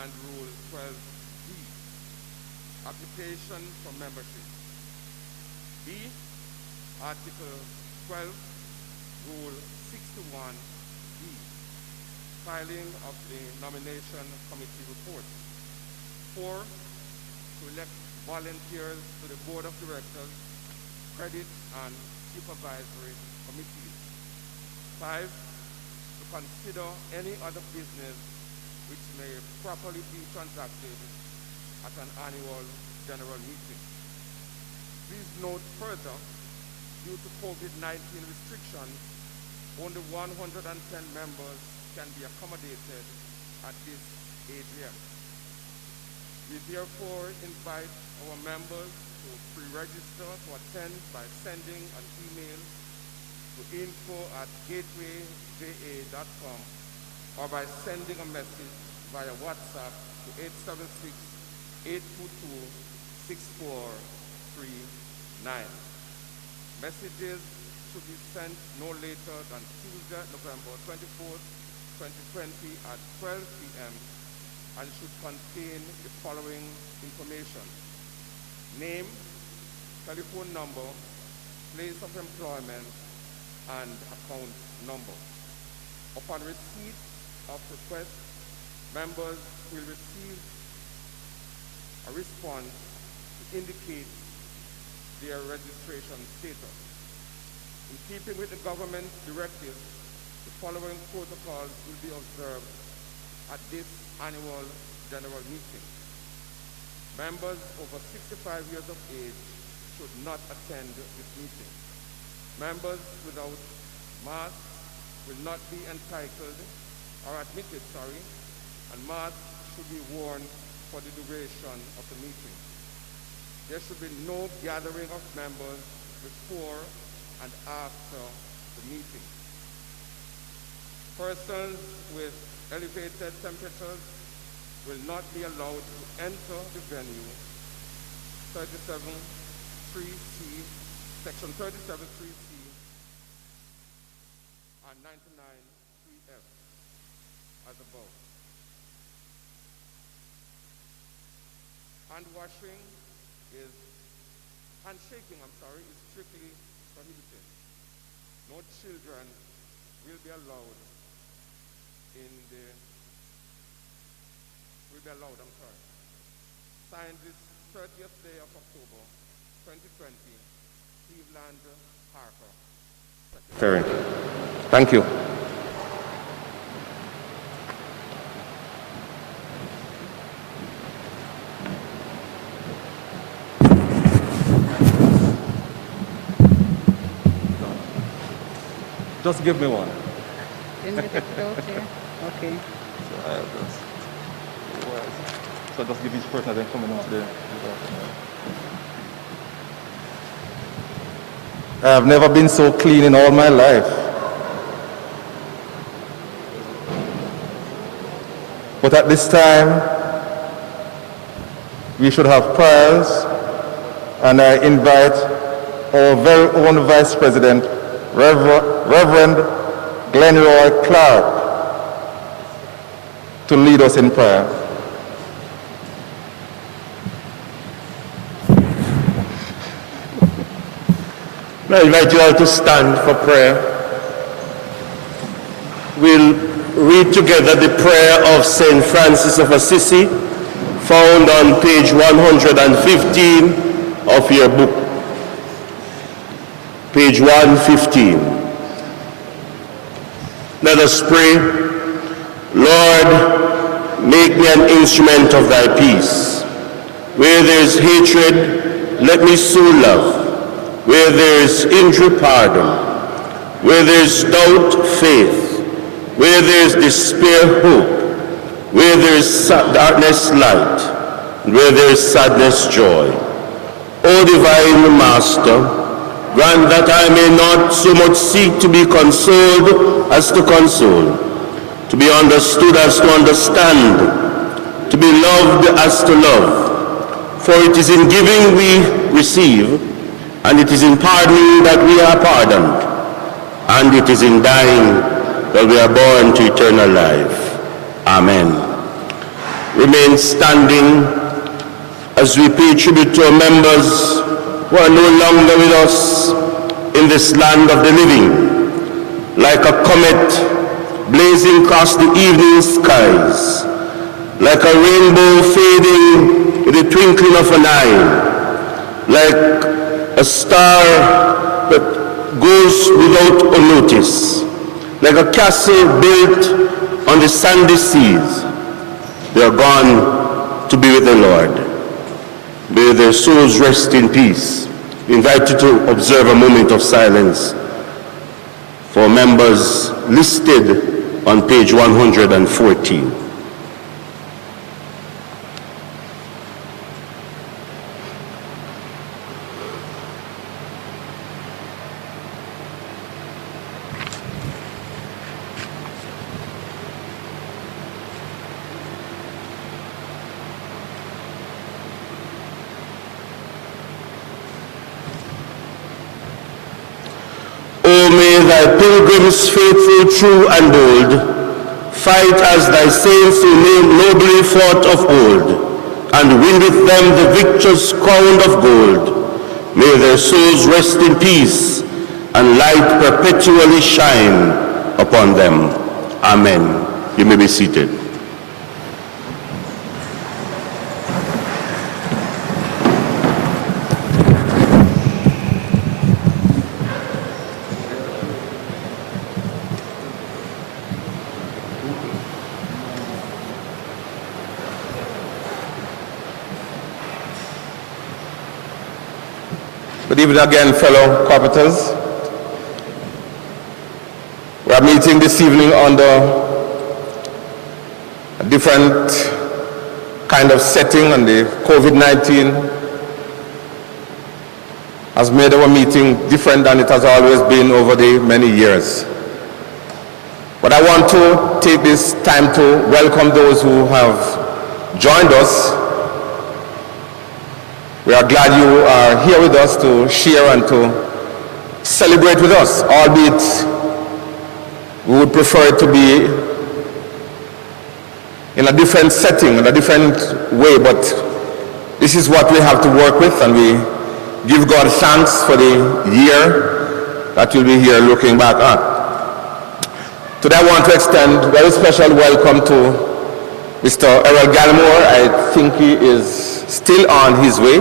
and Rule 12B, application for membership. B, Article 12, Rule 61B, filing of the nomination committee report. 4, to elect volunteers to the board of directors, credit and supervisory committees. 5, to consider any other business which may properly be transacted at an annual general meeting. Please note further, due to COVID-19 restrictions, only 110 members can be accommodated at this AGM. We therefore invite our members to pre-register to attend by sending an email to info@gatewayja.com or by sending a message via WhatsApp to 876-822-6439. Messages should be sent no later than Tuesday, November 24th, 2020 at 12 p.m. and should contain the following information: name, telephone number, place of employment, and account number. Upon receipt of request, members will receive a response to indicate their registration status. In keeping with the government directives, the following protocols will be observed at this annual general meeting. Members over 65 years of age should not attend this meeting. Members without masks will not be entitled or admitted, and masks should be worn for the duration of the meeting. There should be no gathering of members before and after the meeting. Persons with elevated temperatures will not be allowed to enter the venue. 37(3)(c), Section 37(3)(c) and 99(3)(f) as above. Handshaking is strictly prohibited. No children will be allowed Signed this 30th day of October, 2020, Cleveland Harper, Secretary. Thank you. Just give me one. Okay. So just give each person and then come in there. I have never been so clean in all my life. But at this time, we should have prayers, and I invite our very own Vice President, Reverend Glenroy Clark, to lead us in prayer. I invite you all to stand for prayer. We'll read together the prayer of St. Francis of Assisi, found on page 115 of your book. Page 115. Let us pray. Lord, make me an instrument of thy peace. Where there is hatred, let me sow love. Where there is injury, pardon. Where there is doubt, faith. Where there is despair, hope. Where there is darkness, light. Where there is sadness, joy. O divine Master, grant that I may not so much seek to be consoled as to console, to be understood as to understand, to be loved as to love. For it is in giving we receive, and it is in pardoning that we are pardoned, and it is in dying that we are born to eternal life. Amen. remain standing as we pay tribute to our members who are no longer with us in this land of the living, like a comet blazing across the evening skies, like a rainbow fading with the twinkling of an eye, like a star that goes without unnoticed, like a castle built on the sandy seas. They are gone to be with the Lord. May their souls rest in peace. We invite you to observe a moment of silence for members listed on page 114. May thy pilgrims, faithful, true, and bold, fight as thy saints who nobly fought of old, and win with them the victor's crown of gold. May their souls rest in peace, and light perpetually shine upon them. Amen. You may be seated. Good evening again, fellow cooperators. We are meeting this evening under a different kind of setting, and the COVID-19 has made our meeting different than it has always been over the many years. But I want to take this time to welcome those who have joined us. We are glad you are here with us to share and to celebrate with us, albeit we would prefer it to be in a different setting, in a different way, but this is what we have to work with, and we give God thanks for the year that we'll be here looking back at. Today I want to extend a very special welcome to Mr. Errol Gallimore. I think he is still on his way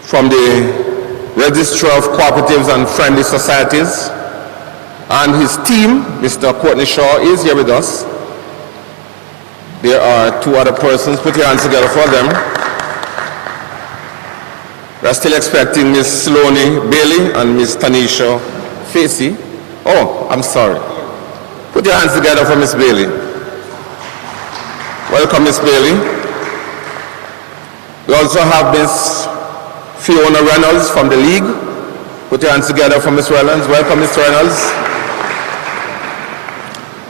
from the Register of Cooperatives and Friendly Societies. And his team, Mr. Courtney Shaw, is here with us. There are two other persons. Put your hands together for them. We are still expecting Ms. Sloane Bailey and Ms. Tanisha Facey. Oh, I'm sorry. Put your hands together for Ms. Bailey. Welcome, Ms. Bailey. We also have Ms. Fiona Reynolds from the League. Put your hands together for Ms. Reynolds. Welcome, Ms. Reynolds.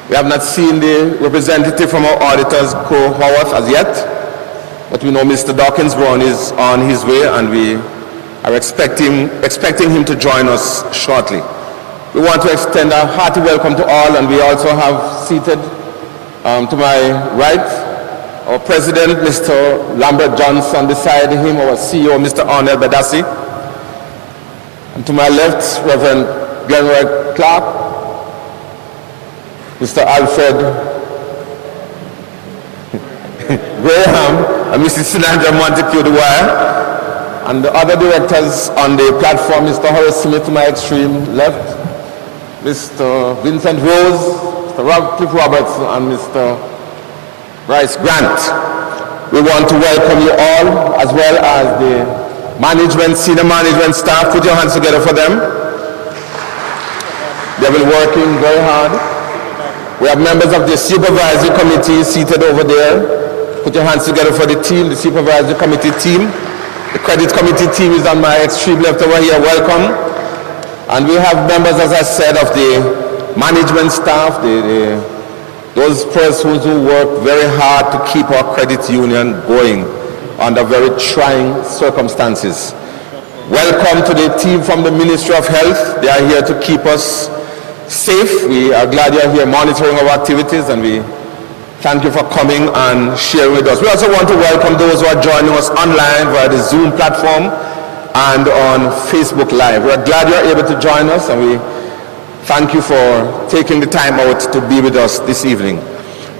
We have not seen the representative from our auditors, Co-Operative, as yet, but we know Mr. Dawkins Brown is on his way, and we are expecting him to join us shortly. We want to extend a hearty welcome to all, and we also have seated to my right our President, Mr. Lambert Johnson, beside him, our CEO, Mr. Arnold Badassi. And to my left, Reverend Glenroy Clark, Mr. Alfred Graham, and Mrs. Sinandra Montague Dwyer. And the other directors on the platform, Mr. Horace Smith to my extreme left, Mr. Vincent Rose, Mr. Cliff Roberts, and Mr. Bryce Grant. We want to welcome you all, as well as the management, senior management staff. Put your hands together for them. They've been working very hard. We have members of the Supervisory Committee seated over there. Put your hands together for the team, the Supervisory Committee team. The Credit Committee team is on my extreme left over here. Welcome. And we have members, as I said, of the management staff, those persons who work very hard to keep our credit union going under very trying circumstances. Welcome to the team from the Ministry of Health. They are here to keep us safe. We are glad you are here monitoring our activities, and we Thank you for coming and sharing with us. We also want to welcome those who are joining us online via the Zoom platform and on Facebook Live. We're glad you're able to join us, and we thank you for taking the time out to be with us this evening.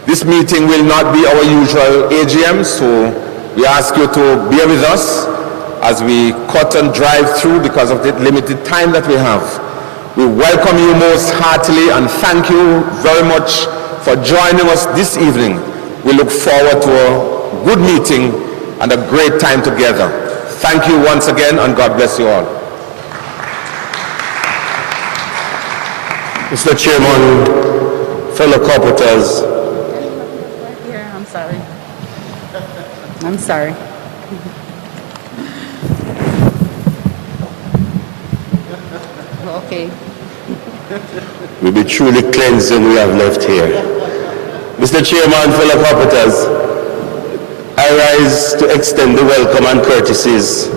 This meeting will not be our usual AGM, so we ask you to bear with us as we cut and drive through because of the limited time that we have. We welcome you most heartily and thank you very much for joining us this evening. We look forward to a good meeting and a great time together. Thank you once again, and God bless you all. Mr. Chairman, fellow cooperators. Here, I'm sorry. I'm sorry. Okay. We'll be truly cleansed when we have left here. Mr. Chairman, fellow cooperators, I rise to extend the welcome and courtesies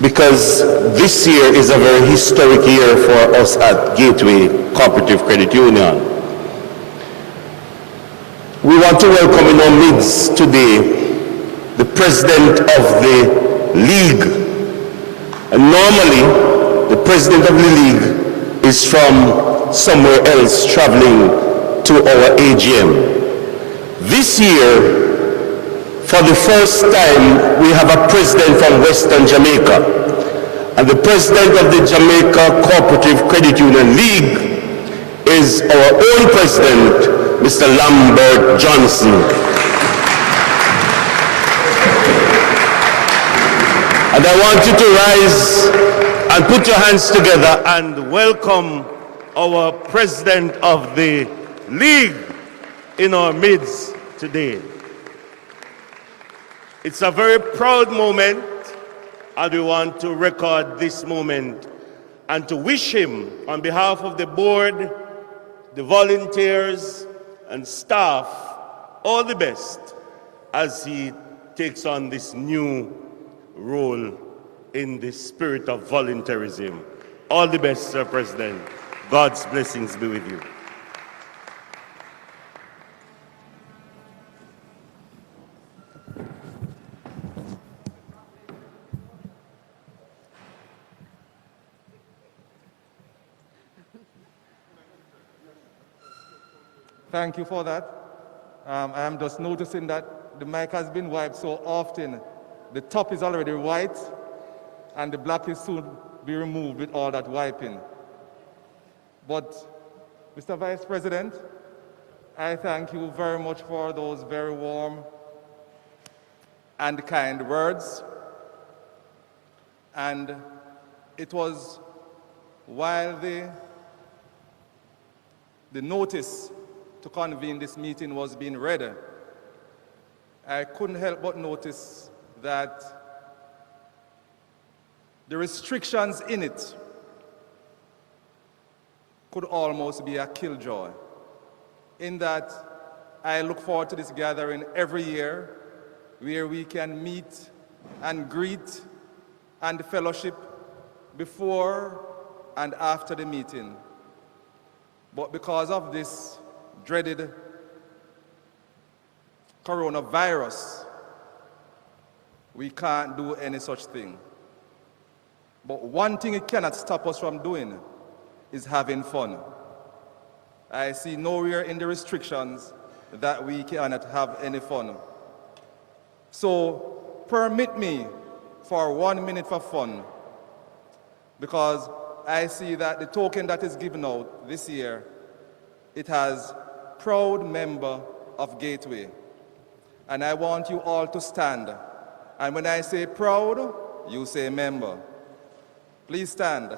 because this year is a very historic year for us at Gateway Cooperative Credit Union. We want to welcome in our midst today the president of the League. And normally, the president of the League is from somewhere else traveling to our AGM. This year, for the first time, we have a president from Western Jamaica. And the president of the Jamaica Cooperative Credit Union League is our own president, Mr. Lambert Johnson. And I want you to rise and put your hands together and welcome our president of the League in our midst today. It's a very proud moment, and we want to record this moment and to wish him, on behalf of the board, the volunteers, and staff, all the best as he takes on this new role in the spirit of volunteerism. All the best, Sir President. God's blessings be with you. Thank you for that. I am just noticing that the mic has been wiped so often. The top is already white, and the black is soon be removed with all that wiping. But, Mr. Vice President, I thank you very much for those very warm and kind words. And it was while the notice to convene this meeting was being read, I couldn't help but notice that the restrictions in it could almost be a killjoy, in that I look forward to this gathering every year where we can meet and greet and fellowship before and after the meeting. But because of this dreaded coronavirus, we can't do any such thing. But one thing it cannot stop us from doing is having fun. I see nowhere in the restrictions that we cannot have any fun. So permit me for 1 minute for fun, because I see that the token that is given out this year, it has proud member of Gateway. And I want you all to stand. And when I say proud, you say member. Please stand.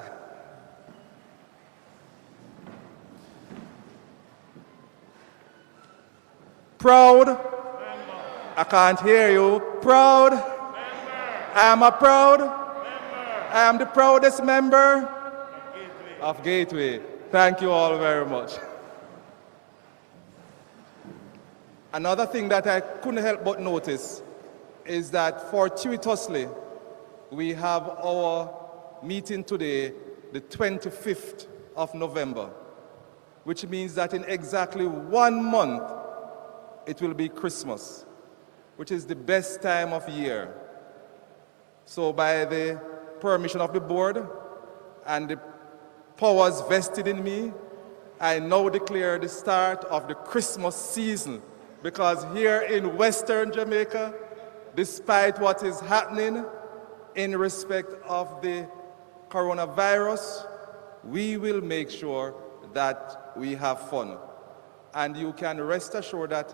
Proud? Member. I can't hear you. Proud? Member. I am a proud? Member. I am the proudest member of Gateway. Thank you all very much. Another thing that I couldn't help but notice is that fortuitously, we have our meeting today, the 25th of November, which means that in exactly 1 month, it will be Christmas, which is the best time of year. So by the permission of the board and the powers vested in me, I now declare the start of the Christmas season, because here in Western Jamaica, despite what is happening in respect of the coronavirus, we will make sure that we have fun. And you can rest assured that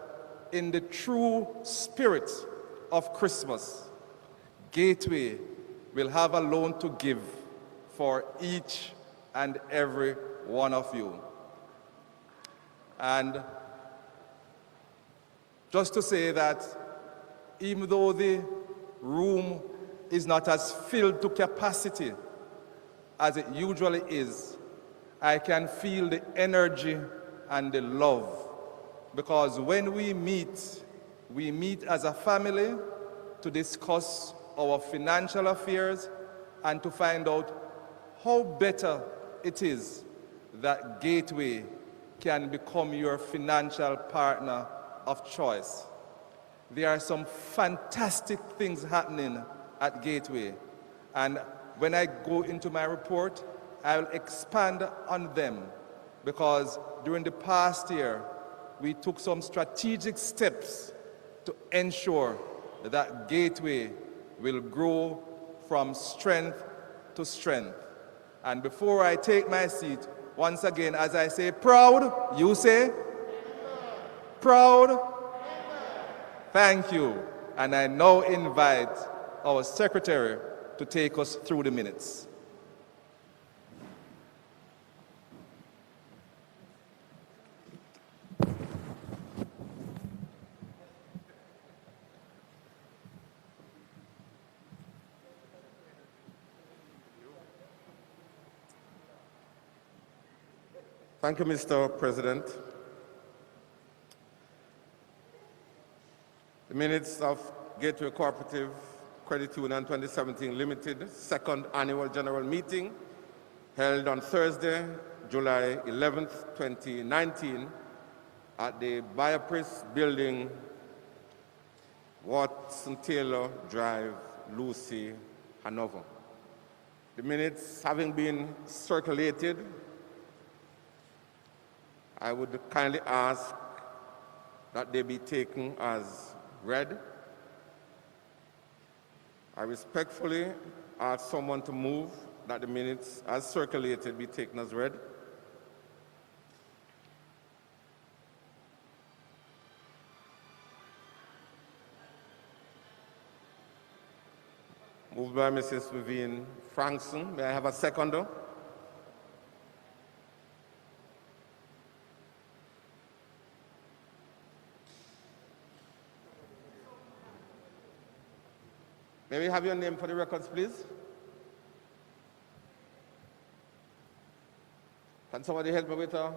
in the true spirit of Christmas, Gateway will have a loan to give for each and every one of you. And just to say that even though the room is not as filled to capacity as it usually is, I can feel the energy and the love, because when we meet as a family to discuss our financial affairs and to find out how better it is that Gateway can become your financial partner of choice. There are some fantastic things happening at Gateway, and when I go into my report, I'll expand on them, because during the past year, we took some strategic steps to ensure that Gateway will grow from strength to strength. And before I take my seat, once again, as I say proud, you say proud. Thank you. And I now invite our secretary to take us through the minutes. Thank you, Mr. President. The minutes of Gateway Cooperative Credit Union 2017 Limited second annual general meeting held on Thursday, July 11th, 2019 at the Biopris Building, Watson Taylor Drive, Lucy, Hanover. The minutes having been circulated, I would kindly ask that they be taken as read. I respectfully ask someone to move that the minutes as circulated be taken as read. Moved by Mrs. Vivian Frankson. May I have a seconder? May we have your name for the records, please? Can somebody help me with a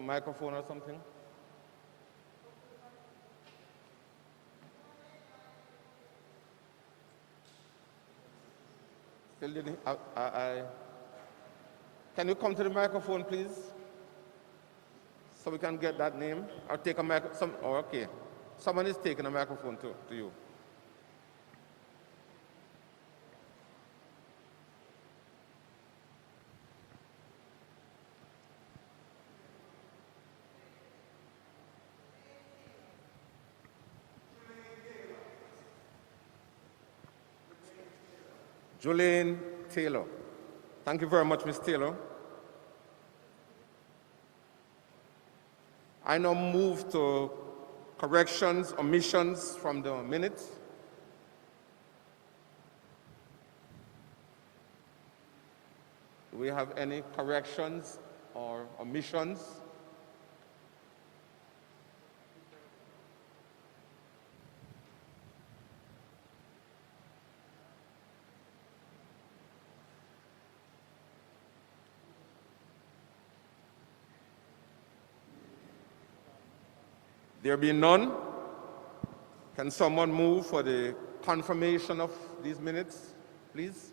microphone or something? Still didn't. Can you come to the microphone, please, so we can get that name? Or take a microphone. Oh, okay. Someone is taking a microphone to you. Jolene Taylor. Thank you very much, Ms. Taylor. I now move to corrections, omissions from the minutes. Do we have any corrections or omissions? There be none. Can someone move for the confirmation of these minutes, please?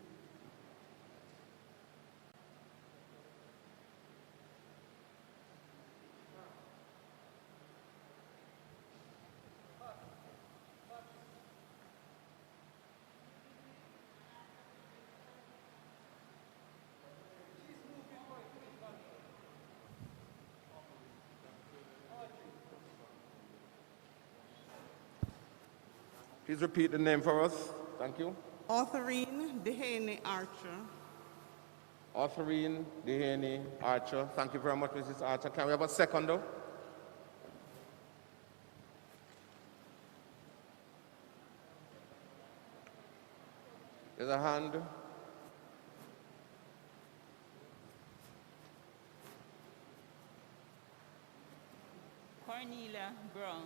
Please repeat the name for us. Thank you. Authorine Dehaney Archer. Authorine Dehaney Archer. Thank you very much, Mrs. Archer. Can we have a seconder? There's a hand. Cornelia Brown.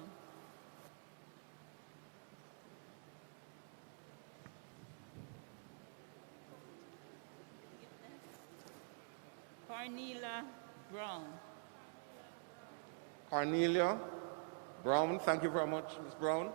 Cornelia Brown. Cornelia Brown. Thank you very much, Ms. Brown.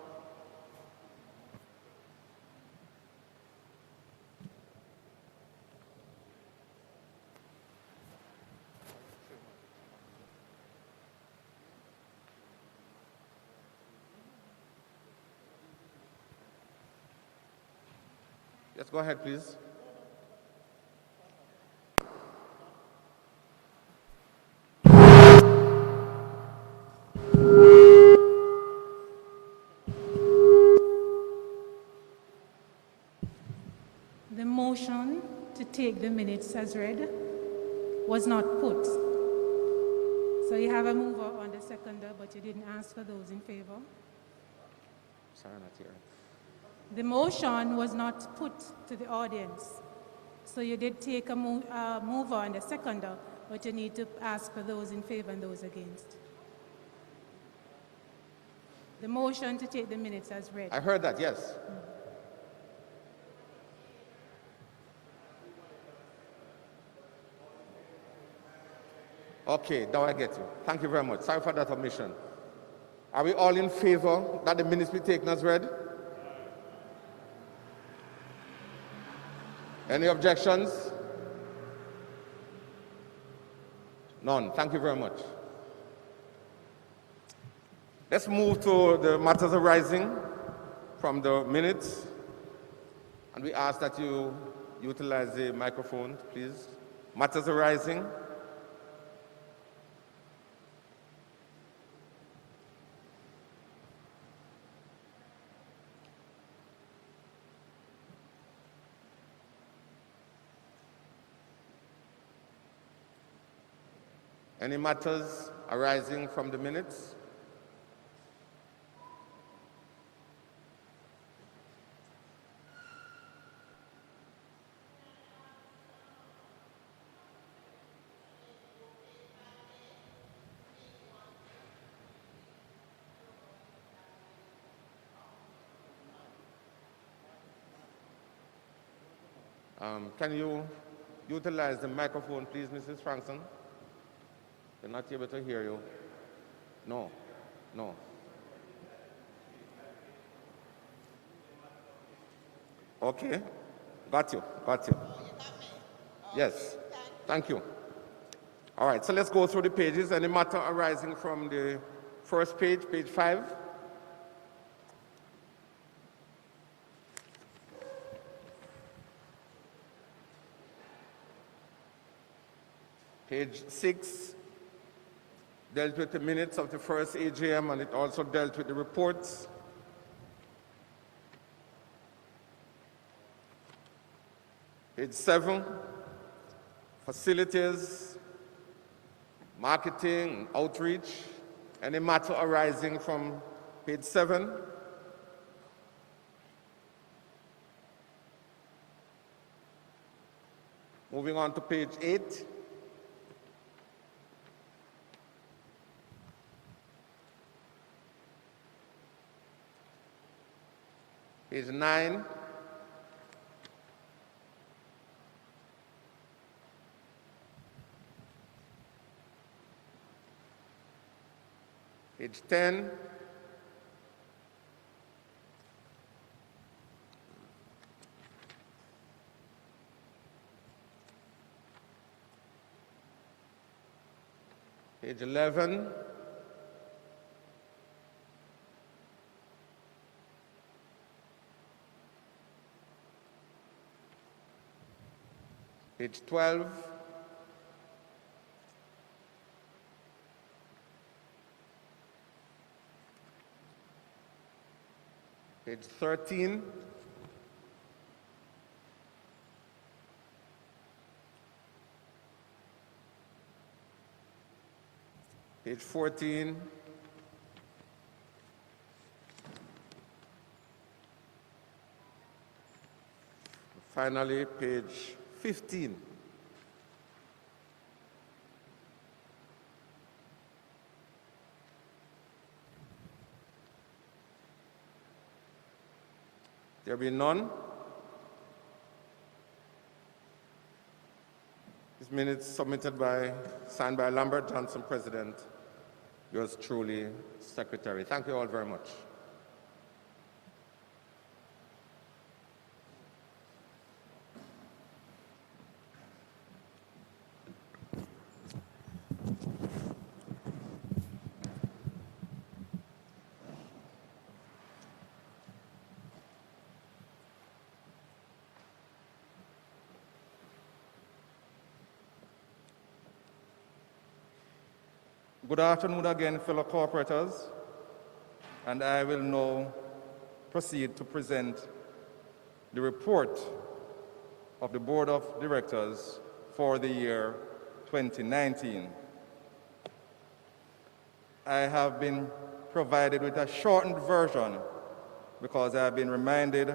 Yes, go ahead, please. The motion to take the minutes as read was not put. So you have a mover on the seconder, but you didn't ask for those in favor. Sorry, not here. The motion was not put to the audience. So you did take a mover on the seconder, but you need to ask for those in favor and those against. The motion to take the minutes as read. I heard that, yes. Okay, now I get you. Thank you very much. Sorry for that omission. Are we all in favor that the minutes be taken as read? Any objections? None. Thank you very much. Let's move to the matters arising from the minutes. And we ask that you utilize the microphone, please. Matters arising. Any matters arising from the minutes? Can you utilize the microphone, please, Mrs. Frankson? They're not able to hear you. No, no. Okay, got you, got you. Yes, thank you. All right, so let's go through the pages. Any matter arising from the first page, page 5? Page 6 dealt with the minutes of the first AGM, and it also dealt with the reports. Page 7, facilities, marketing, outreach. Any matter arising from page 7? Moving on to page 8. Page 9. Page 10. Page 11. Page 12. Page 13. Page 14. Finally, page 15. There be none. This minute signed by Lambert Johnson, President. Yours truly, Secretary. Thank you all very much. Good afternoon again, fellow cooperators, and I will now proceed to present the report of the Board of Directors for the year 2019. I have been provided with a shortened version because I have been reminded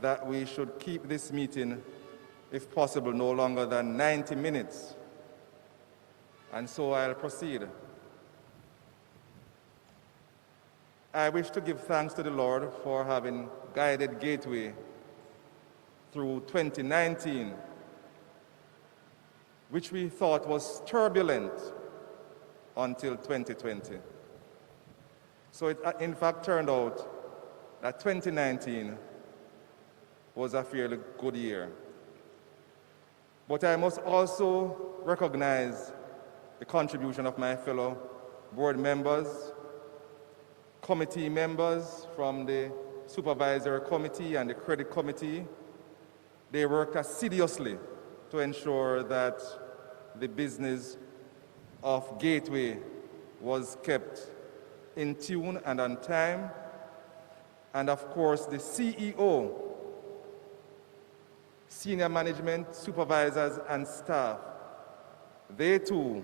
that we should keep this meeting, if possible, no longer than 90 minutes. And so I'll proceed. I wish to give thanks to the Lord for having guided Gateway through 2019, which we thought was turbulent until 2020. So it in fact turned out that 2019 was a fairly good year. But I must also recognize the contribution of my fellow board members, committee members from the Supervisor Committee and the Credit Committee. They worked assiduously to ensure that the business of Gateway was kept in tune and on time. And of course, the CEO, senior management, supervisors, and staff, they too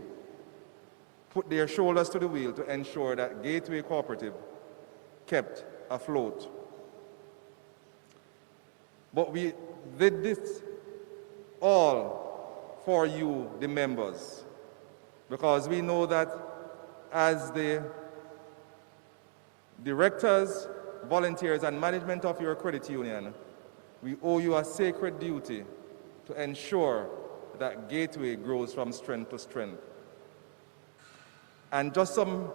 put their shoulders to the wheel to ensure that Gateway Cooperative kept afloat. But we did this all for you, the members, because we know that as the directors, volunteers, and management of your credit union, we owe you a sacred duty to ensure that Gateway grows from strength to strength. And just some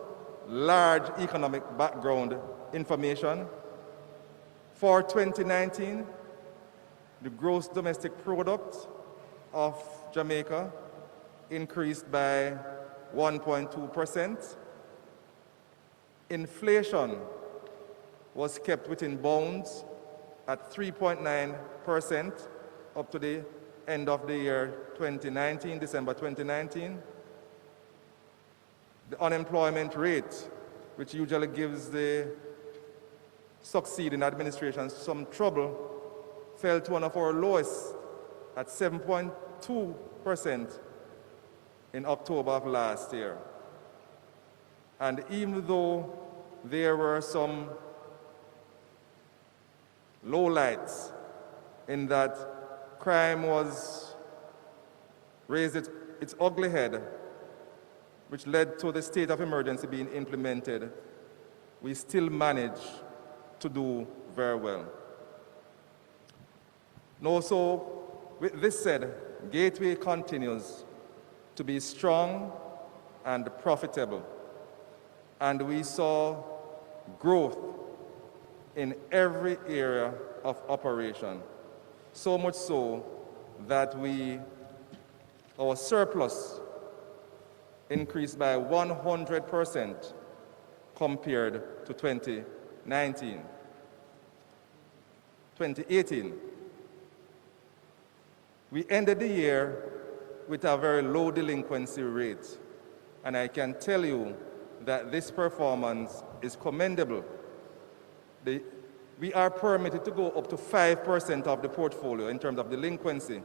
large economic background information. For 2019, the gross domestic product of Jamaica increased by 1.2%. Inflation was kept within bounds at 3.9% up to the end of the year 2019, December 2019. The unemployment rate, which usually gives the succeeding administration some trouble, fell to one of our lowest at 7.2% in October of last year. And even though there were some lowlights in that crime raised its ugly head, which led to the state of emergency being implemented, we still managed to do very well. Now, so with this said, Gateway continues to be strong and profitable, and we saw growth in every area of operation, so much so that our surplus increased by 100% compared to 2018. We ended the year with a very low delinquency rate, and I can tell you that this performance is commendable. The we are permitted to go up to 5% of the portfolio in terms of delinquency.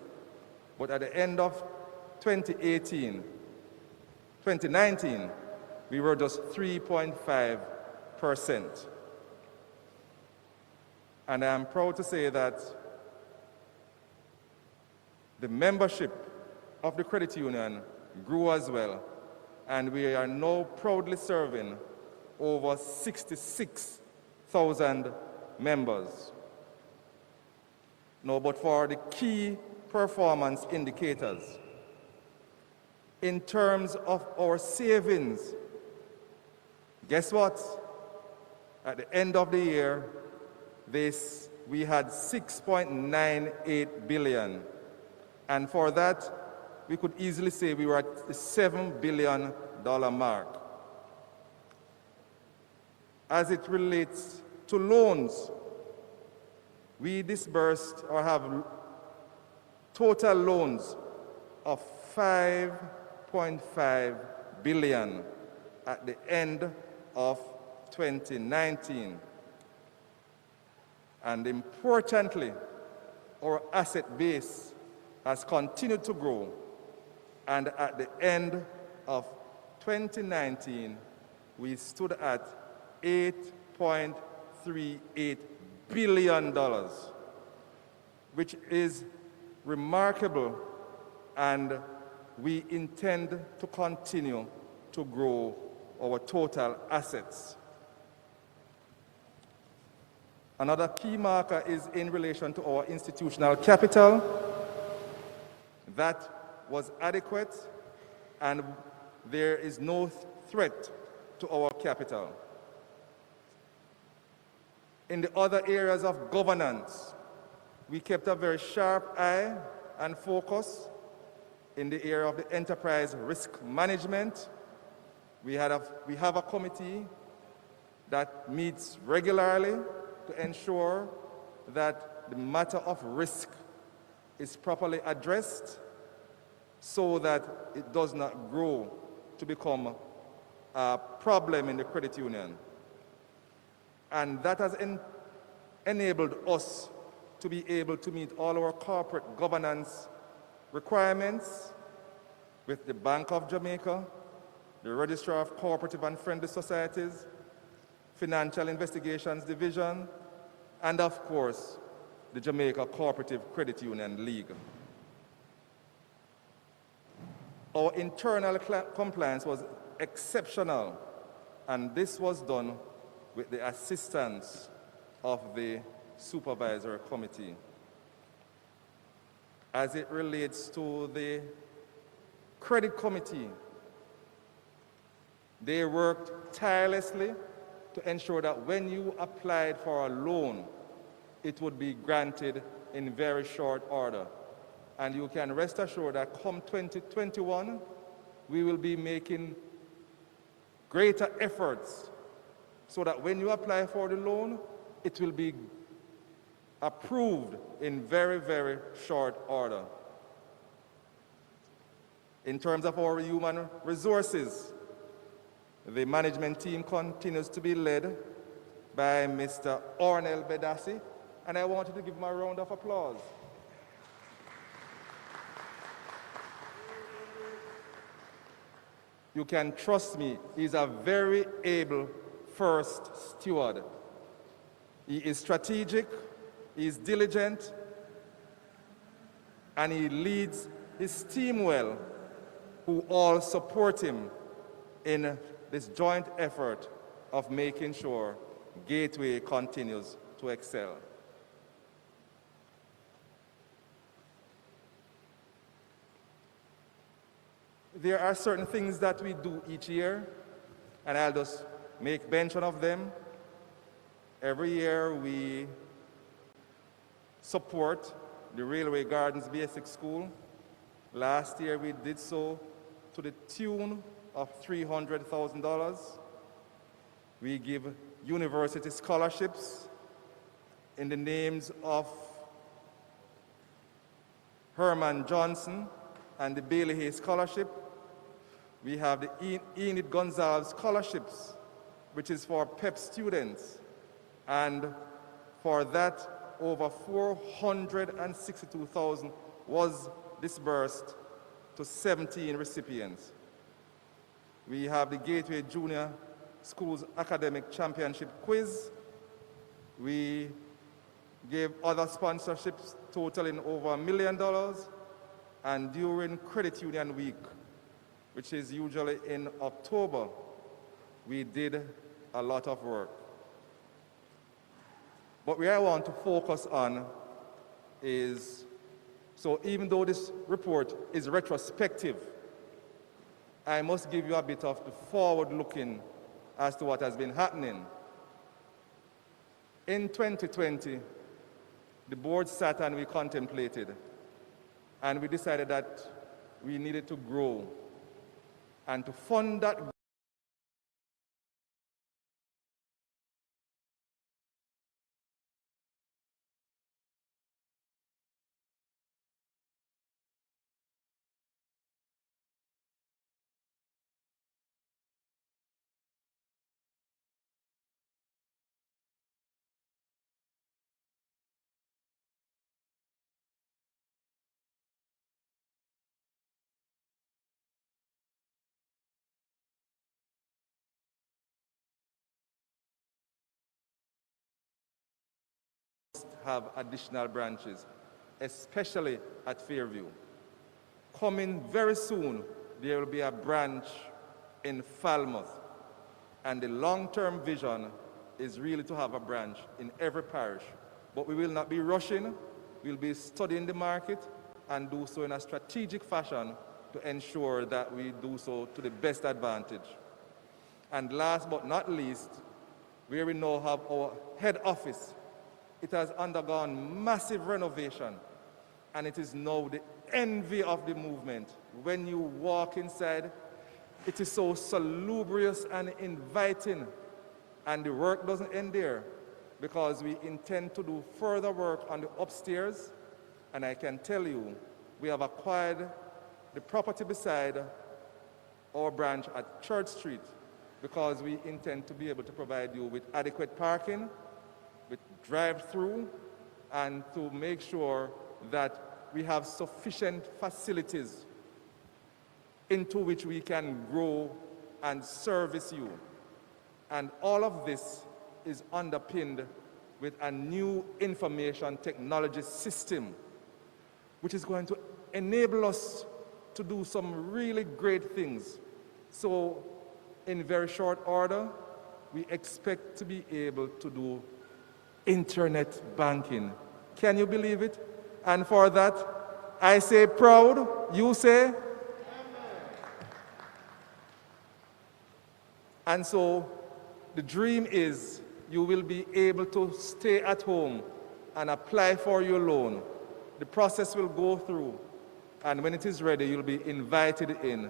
But at the end of 2019, we were just 3.5%. And I am proud to say that the membership of the credit union grew as well, and we are now proudly serving over 66,000 members. No, but for the key performance indicators, in terms of our savings, guess what? At the end of the year, we had 6.98 billion. And for that, we could easily say we were at the $7 billion mark. As it relates to loans, we disbursed or have total loans of 5.5 billion at the end of 2019. And importantly, our asset base has continued to grow, and at the end of 2019, we stood at $8.38 billion, which is remarkable, and we intend to continue to grow our total assets. Another key marker is in relation to our institutional capital. That was adequate, and there is no threat to our capital. In the other areas of governance, we kept a very sharp eye and focus in the area of the enterprise risk management. We have a committee that meets regularly to ensure that the matter of risk is properly addressed so that it does not grow to become a problem in the credit union. And that has enabled us to be able to meet all our corporate governance requirements with the Bank of Jamaica, the Registrar of Cooperative and Friendly Societies, Financial Investigations Division, and of course, the Jamaica Cooperative Credit Union League. Our internal compliance was exceptional, and this was done with the assistance of the Supervisor Committee. As it relates to the Credit Committee, they worked tirelessly to ensure that when you applied for a loan, it would be granted in very short order. And you can rest assured that come 2021, we will be making greater efforts so that when you apply for the loan, it will be approved in very, very short order. In terms of our human resources, the management team continues to be led by Mr. Ornel Bedassi, and I wanted to give him a round of applause. You can trust me, he's a very able first steward. He is strategic, he is diligent, and he leads his team well, who all support him in this joint effort of making sure Gateway continues to excel. There are certain things that we do each year, and I'll just make mention of them. Every year we support the Railway Gardens Basic School. Last year we did so to the tune of $300,000. We give university scholarships in the names of Herman Johnson and the Bailey Hay Scholarship. We have the Enid Gonzalez Scholarships, which is for PEP students. And For that, over 462,000 was disbursed to 17 recipients. We have the Gateway Junior Schools Academic Championship Quiz. We gave other sponsorships totaling over $1 million. And during Credit Union Week, which is usually in October, we did a lot of work. But where I want to focus on is, so even though this report is retrospective, I must give you a bit of the forward-looking as to what has been happening. In 2020, the board sat and we contemplated, and we decided that we needed to grow, and to fund that have additional branches, especially at Fairview. Coming very soon, there will be a branch in Falmouth, and the long-term vision is really to have a branch in every parish. But we will not be rushing. We'll be studying the market and do so in a strategic fashion to ensure that we do so to the best advantage. And last but not least, where we now have our head office, it has undergone massive renovation, and it is now the envy of the movement. When you walk inside, it is so salubrious and inviting, and the work doesn't end there, because we intend to do further work on the upstairs, and I can tell you, we have acquired the property beside our branch at Church Street, because we intend to be able to provide you with adequate parking, with drive-through, and to make sure that we have sufficient facilities into which we can grow and service you. And all of this is underpinned with a new information technology system, which is going to enable us to do some really great things. So in very short order, we expect to be able to do internet banking. Can you believe it? And for that, I say proud, you say? Amen. And so the dream is you will be able to stay at home and apply for your loan. The process will go through, and when it is ready, you'll be invited in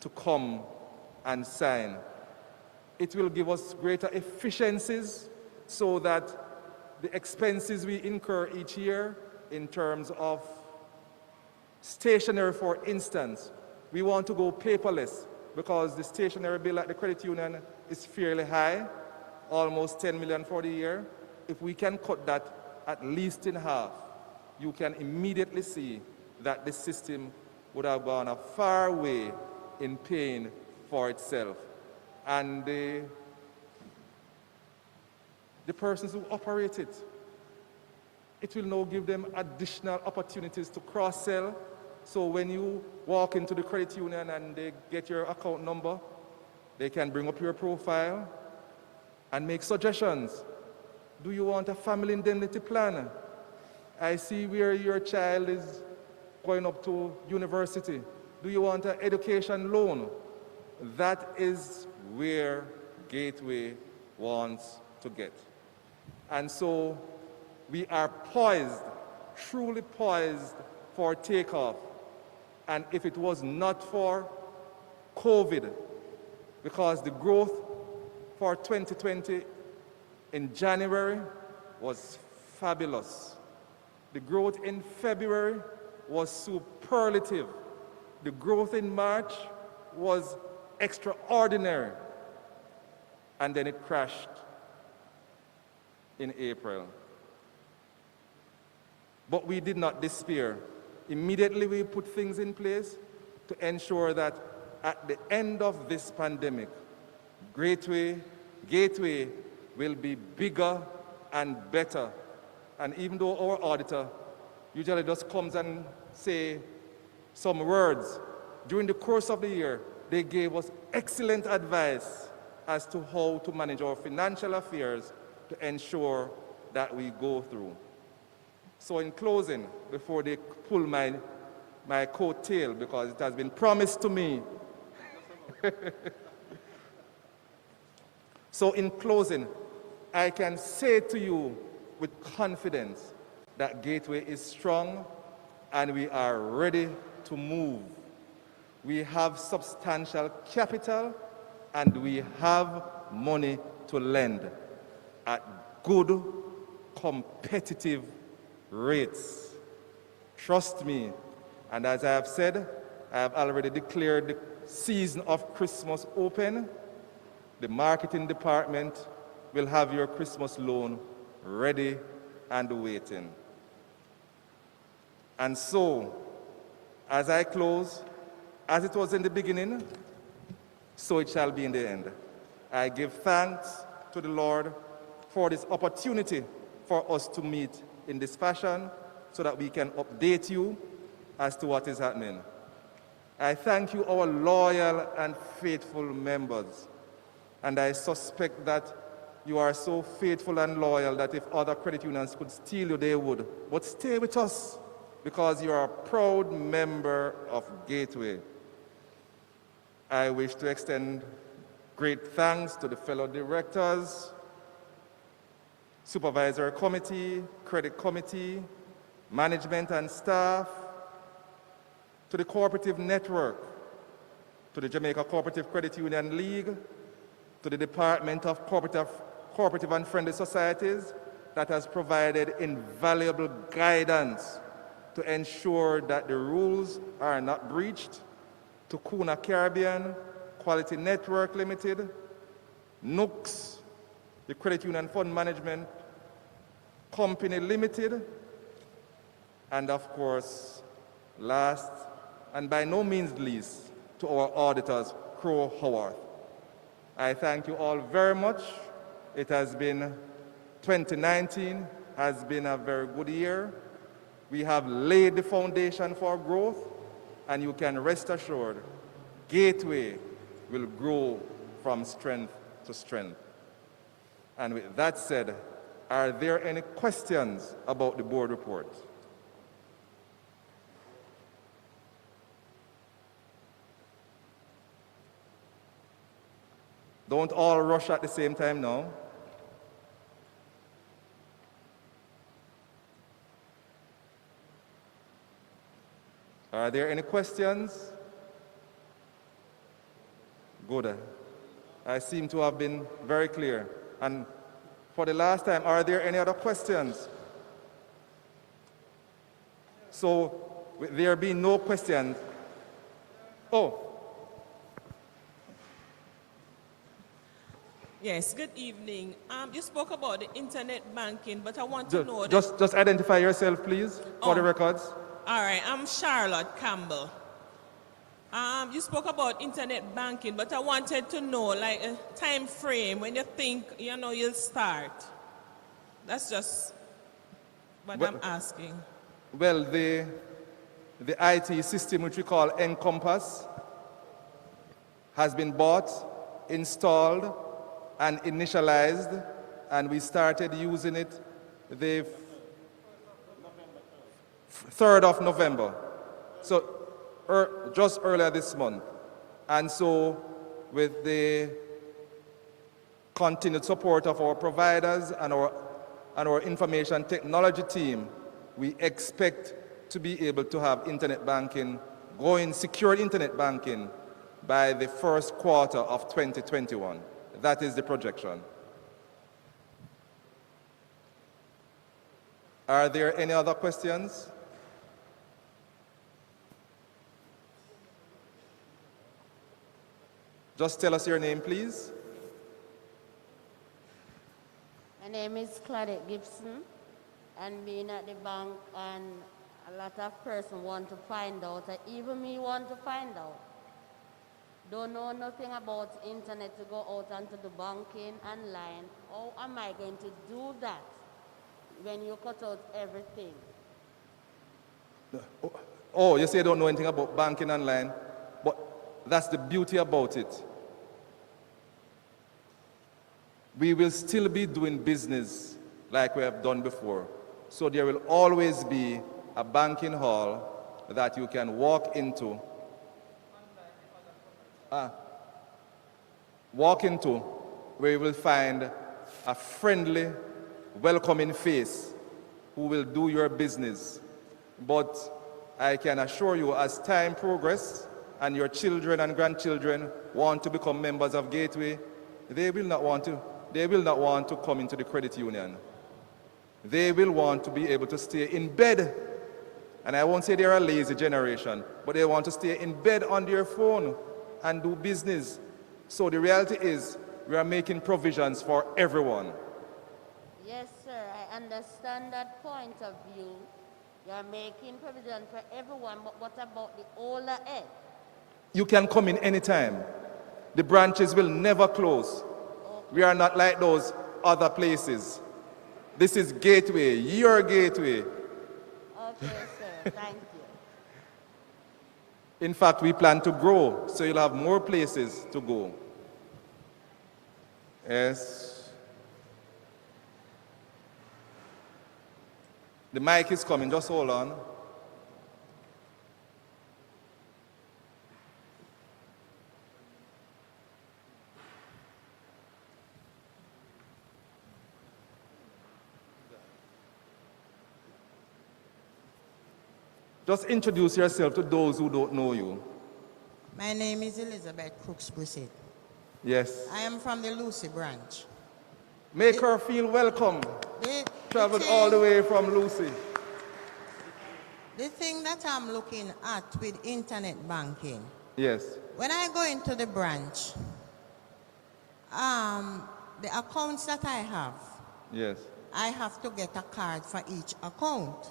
to come and sign. It will give us greater efficiencies so that the expenses we incur each year in terms of stationery, for instance, we want to go paperless because the stationery bill at the credit union is fairly high, almost 10 million for the year. If we can cut that at least in half, you can immediately see that the system would have gone a far way in paying for itself. And the persons who operate it, it will now give them additional opportunities to cross-sell. So when you walk into the credit union and they get your account number, they can bring up your profile and make suggestions. Do you want a family indemnity plan? I see where your child is going up to university. Do you want an education loan? That is where Gateway wants to get. And so we are poised, truly poised for takeoff. And if it was not for COVID, because the growth for 2020 in January was fabulous. The growth in February was superlative. The growth in March was extraordinary. And then it crashed in April. But we did not despair. Immediately we put things in place to ensure that at the end of this pandemic, Gateway will be bigger and better. And even though our auditor usually just comes and say some words, during the course of the year, they gave us excellent advice as to how to manage our financial affairs to ensure that we go through. So in closing, before they pull my coattail, because it has been promised to me. So in closing, I can say to you with confidence that Gateway is strong and we are ready to move. We have substantial capital and we have money to lend at good, competitive rates. Trust me, and as I have said, I have already declared the season of Christmas open. The marketing department will have your Christmas loan ready and waiting. And so, as I close, as it was in the beginning, so it shall be in the end. I give thanks to the Lord for this opportunity for us to meet in this fashion so that we can update you as to what is happening. I thank you, our loyal and faithful members. And I suspect that you are so faithful and loyal that if other credit unions could steal you, they would. But stay with us because you are a proud member of Gateway. I wish to extend great thanks to the fellow directors, Supervisor Committee, Credit Committee, management and staff, to the Cooperative Network, to the Jamaica Cooperative Credit Union League, to the Department of Cooperative and Friendly Societies that has provided invaluable guidance to ensure that the rules are not breached, to Kuna Caribbean, Quality Network Limited, Nooks, the Credit Union Fund Management Company Limited, and of course, last and by no means least, to our auditors, Crow Howard. I thank you all very much. It has been, 2019 has been a very good year. We have laid the foundation for growth, and you can rest assured, Gateway will grow from strength to strength. And with that said, are there any questions about the board report? Don't all rush at the same time now. Are there any questions? Good. I seem to have been very clear. And for the last time, are there any other questions? So, with there being no questions, Yes, good evening. You spoke about the internet banking, but I want to know... Just identify yourself, please, for the records. All right, I'm Charlotte Campbell. You spoke about internet banking, but I wanted to know, like, a time frame when you think, you'll start. That's just what I'm asking. Well, the IT system, which we call Encompass, has been bought, installed, and initialized, and we started using it the 3rd of November, so just earlier this month. And so with the continued support of our providers and our information technology team, we expect to be able to have internet banking secure internet banking by the first quarter of 2021. That is the projection. Are there any other questions? Just tell us your name, please. My name is Claudette Gibson. and being at the bank, and a lot of person want to find out, and even me want to find out. Don't know nothing about internet to go out onto the banking online. How am I going to do that when you cut out everything? Oh, you say you don't know anything about banking online, but that's the beauty about it. We will still be doing business like we have done before. So there will always be a banking hall that you can walk into. Where you will find a friendly, welcoming face who will do your business. But I can assure you, as time progresses and your children and grandchildren want to become members of Gateway, they will not want to come into the credit union. They will want to be able to stay in bed. And I won't say they're a lazy generation, but they want to stay in bed on their phone and do business. So the reality is, we are making provisions for everyone. Yes, sir, I understand that point of view. You are making provision for everyone, but what about the older age? You can come in anytime. The branches will never close. We are not like those other places. This is Gateway, your Gateway. Okay, sir, thank you. In fact, we plan to grow, so you'll have more places to go. Yes. The mic is coming, just hold on. Just introduce yourself to those who don't know you. My name is Elizabeth Crooks Brissett. Yes. I am from the Lucy branch. Make her feel welcome. Traveled all the way from Lucy. The thing that I'm looking at with internet banking, Yes. when I go into the branch, the accounts that I have, Yes. I have to get a card for each account.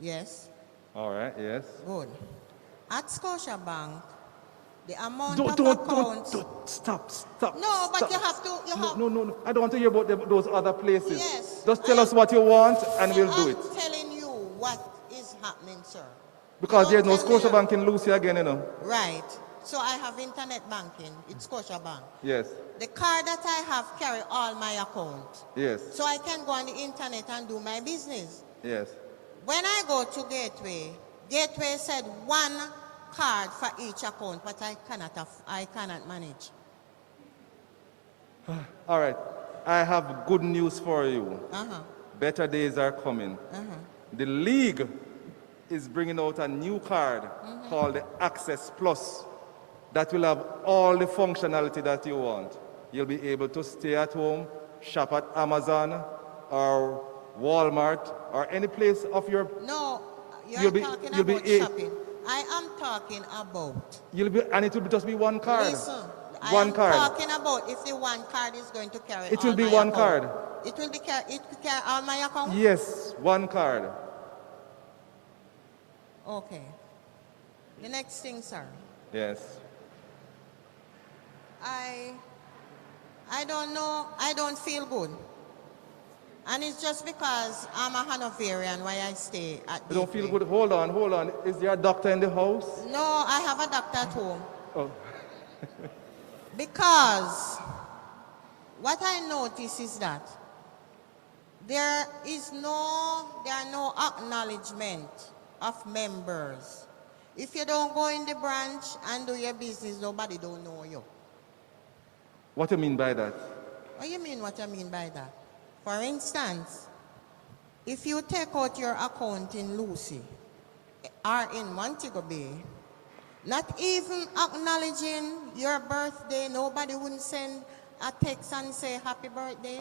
Yes? All right, yes. Good. At Scotiabank, the amount Don't, of don't, accounts... don't, stop. No, but stop. you have to... No. I don't want to hear about those other places. Yes. Just tell us what you want and we'll do it. I'm telling you what is happening, sir. Because You there's no don't tell me Scotiabank in Lucy again, you know. Right. So I have internet banking. It's Scotiabank. Yes. The card that I have carry all my accounts. Yes. So I can go on the internet and do my business. Yes. When I go to Gateway said one card for each account, but I cannot manage. All right. I have good news for you. Uh-huh. Better days are coming. Uh-huh. The league is bringing out a new card called the Access Plus that will have all the functionality that you want. You'll be able to stay at home, shop at Amazon or Walmart or any place of your... No, you're talking about shopping. I am talking about... and it will just be one card. Listen, One card. I am talking about if the one card is going to carry It all will be my one account. card. It will carry all my accounts? Yes, one card. Okay. The next thing, sir. Yes. I don't know, I don't feel good. And it's just because I'm a Hanoverian why I stay at You don't feel Gateway. good? Hold on. Is there a doctor in the house? No, I have a doctor at home. Oh. Because what I notice is that there are no acknowledgement of members. If you don't go in the branch and do your business, nobody don't know you. What do you mean by that? What do you mean what I mean by that? For instance, if you take out your account in Lucy or in Montego Bay, not even acknowledging your birthday, nobody wouldn't send a text and say happy birthday.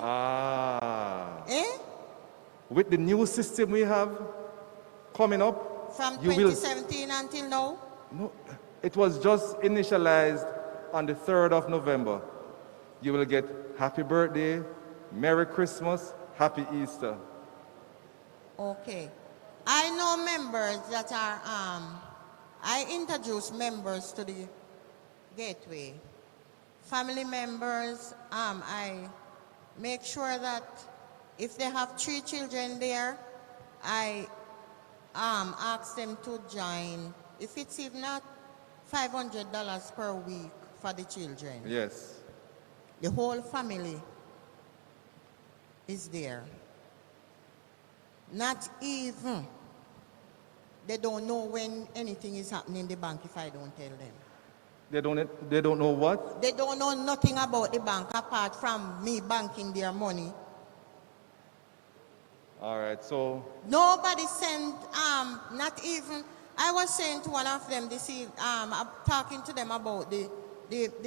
Eh? With the new system we have coming up, From you 2017 until now? No, it was just initialized on the 3rd of November. You will get happy birthday, Merry Christmas, Happy Easter. Okay. I know members that are, I introduce members to the gateway. Family members, I make sure that if they have 3 children there, I ask them to join. If it's even not $500 per week for the children. Yes. The whole family is there. Not even. They don't know when anything is happening in the bank if I don't tell them. They don't know what? They don't know nothing about the bank apart from me banking their money. All right, so Nobody sent, not even, I was saying to one of them this evening, I'm talking to them about the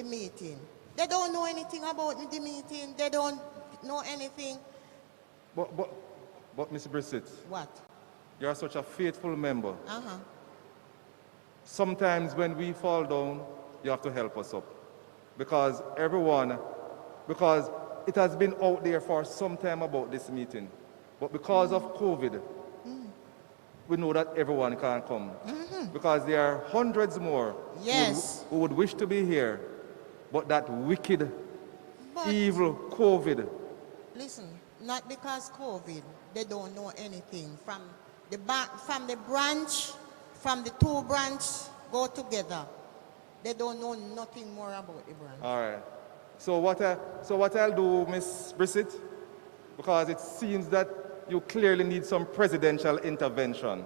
meeting. They don't know anything about the meeting. They don't know anything. But Ms. Brissett, What? you are such a faithful member. Uh-huh. Sometimes when we fall down, you have to help us up. Because it has been out there for some time about this meeting. But because of COVID, we know that everyone can't come. Because there are hundreds more Yes. who would wish to be here, but that wicked, evil COVID. Listen, not because COVID, they don't know anything. From the branch, from the 2 branches go together. They don't know nothing more about the branch. All right. So what I'll do, Ms. Brissett, because it seems that you clearly need some presidential intervention,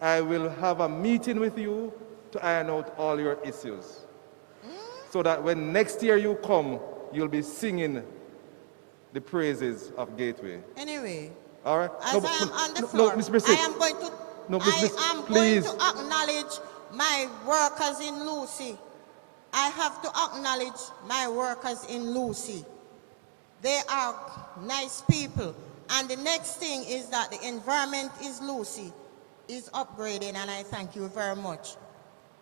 I will have a meeting with you to iron out all your issues. So that when next year you come, you'll be singing the praises of Gateway. Anyway, all right? as I am on the floor, Ms. Brissett. I am going to, please. going to acknowledge my workers in Lucy. I have to acknowledge my workers in Lucy. They are nice people. And the next thing is that the environment is Lucy, is upgrading, and I thank you very much.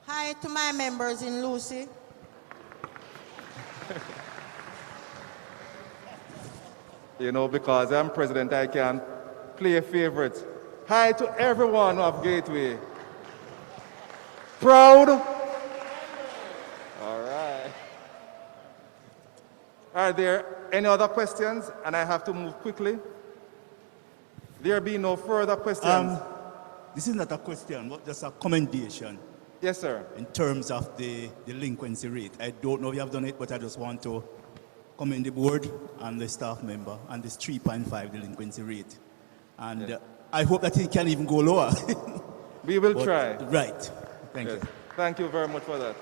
Hi to my members in Lucy. You know, because I'm president, I can play a favorite. Hi to everyone of Gateway. Proud? All right. Are there any other questions? And I have to move quickly. There be no further questions. This is not a question, but just a commendation. Yes, sir. In terms of the delinquency rate. I don't know if you have done it, but I just want to commend the board and the staff member on this 3.5 delinquency rate. And I hope that it can even go lower. We will try. Right. Thank you. Thank you very much for that.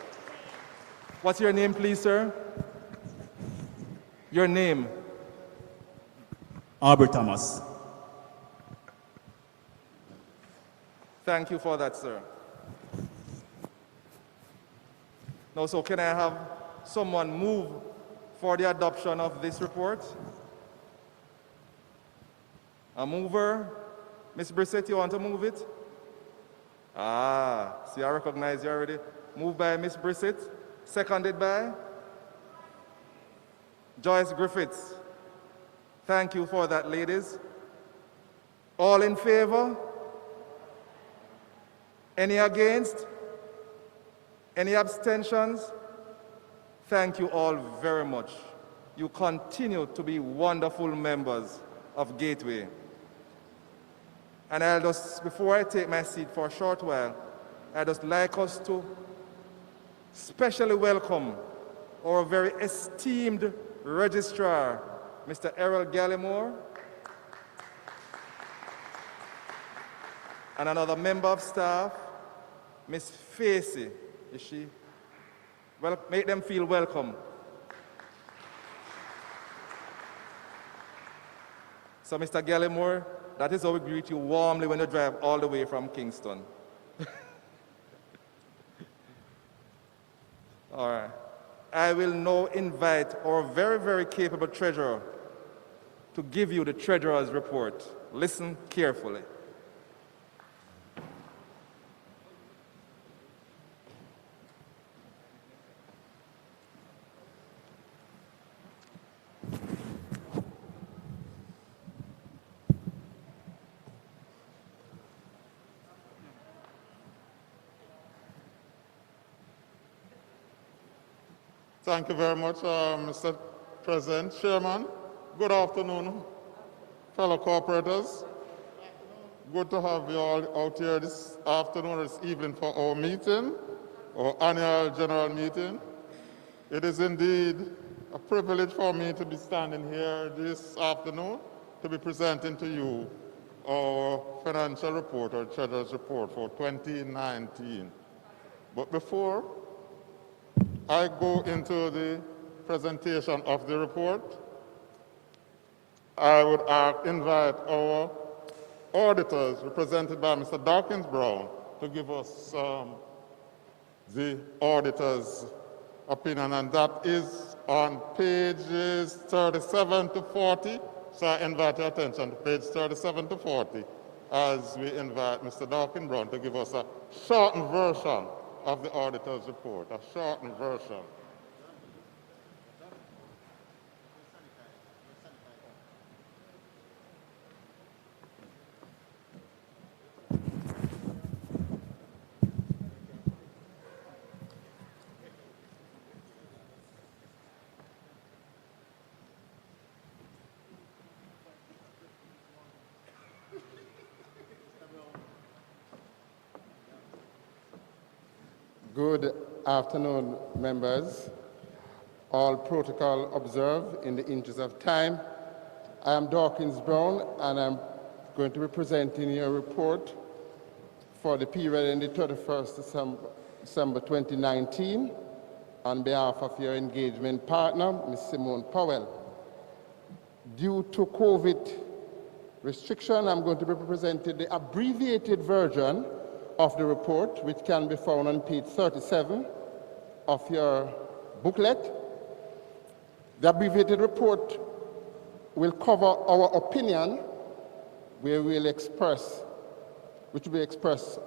What's your name, please, sir? Your name? Albert Thomas. Thank you for that, sir. Now, so can I have someone move for the adoption of this report? A mover? Ms. Brissett, you want to move it? See, I recognize you already. Moved by Ms. Brissett, seconded by Joyce Griffiths. Thank you for that, ladies. All in favor? Any against? Any abstentions? Thank you all very much. You continue to be wonderful members of Gateway. And I'll just, before I take my seat for a short while, I'd just like us to specially welcome our very esteemed registrar, Mr. Errol Gallimore, and another member of staff, Miss Facey. Is she? Well, make them feel welcome. So, Mr. Gallimore, that is how we greet you warmly when you drive all the way from Kingston. All right. I will now invite our very, very capable treasurer to give you the treasurer's report. Listen carefully. Thank you very much, Mr. President. Chairman, good afternoon, fellow cooperators. Good to have you all out here this afternoon or this evening for our meeting, our annual general meeting. It is indeed a privilege for me to be standing here this afternoon to be presenting to you our financial report, our Treasurer's report for 2019. But before I go into the presentation of the report, I would invite our auditors, represented by Mr. Dawkins Brown, to give us the auditor's opinion, and that is on pages 37 to 40. So I invite your attention to page 37 to 40 as we invite Mr. Dawkins Brown to give us a shortened version of the auditor's report, a shortened version. Good afternoon, members. All protocol observed in the interest of time. I am Dawkins Brown, and I'm going to be presenting your report for the period ending 31st December 2019 on behalf of your engagement partner, Ms. Simone Powell. Due to COVID restriction, I'm going to be presenting the abbreviated version of the report, which can be found on page 37 of your booklet. The abbreviated report will cover our opinion, which will be expressed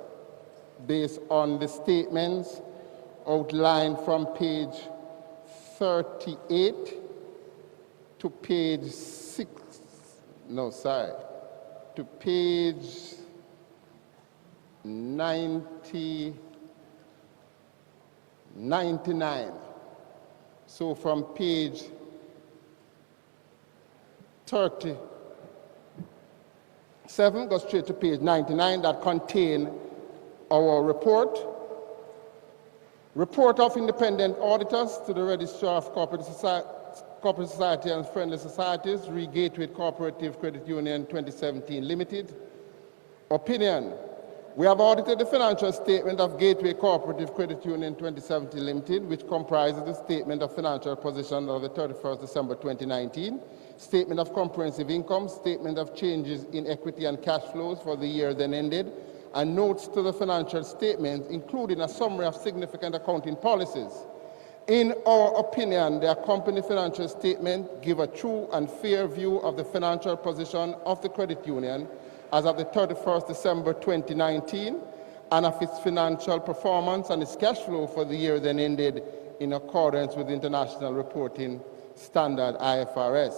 based on the statements outlined from page 38 to page 99. So from page 37 go straight to page 99 that contain our report. Report of independent auditors to the Registrar of Cooperative Society and Friendly Societies, Gateway Cooperative Credit Union 2017 Limited. Opinion. We have audited the financial statement of Gateway Cooperative Credit Union 2017 Limited, which comprises the statement of financial position of the 31st December 2019, statement of comprehensive income, statement of changes in equity and cash flows for the year then ended, and notes to the financial statement, including a summary of significant accounting policies. In our opinion, the accompanying financial statement give a true and fair view of the financial position of the credit union as of the 31st December 2019, and of its financial performance and its cash flow for the year then ended in accordance with International Reporting Standard, IFRS.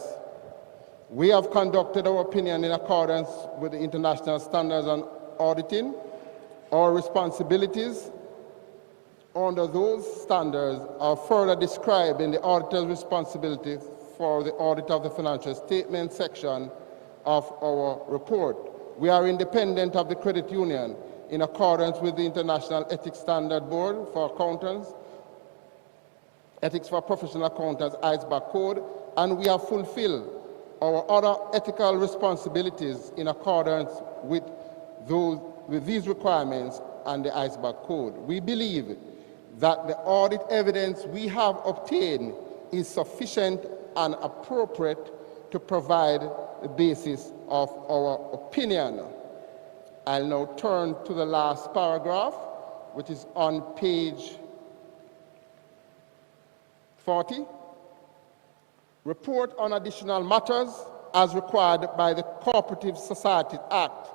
We have conducted our opinion in accordance with the international standards on auditing. Our responsibilities under those standards are further described in the auditor's responsibility for the audit of the financial statement section of our report. We are independent of the credit union in accordance with the International Ethics Standard Board for Accountants, Ethics for Professional Accountants, ISBAC Code, and we have fulfilled our other ethical responsibilities in accordance with these requirements and the ISBAC Code. We believe that the audit evidence we have obtained is sufficient and appropriate to provide the basis of our opinion. I'll now turn to the last paragraph, which is on page 40. Report on additional matters as required by the Cooperative Society Act.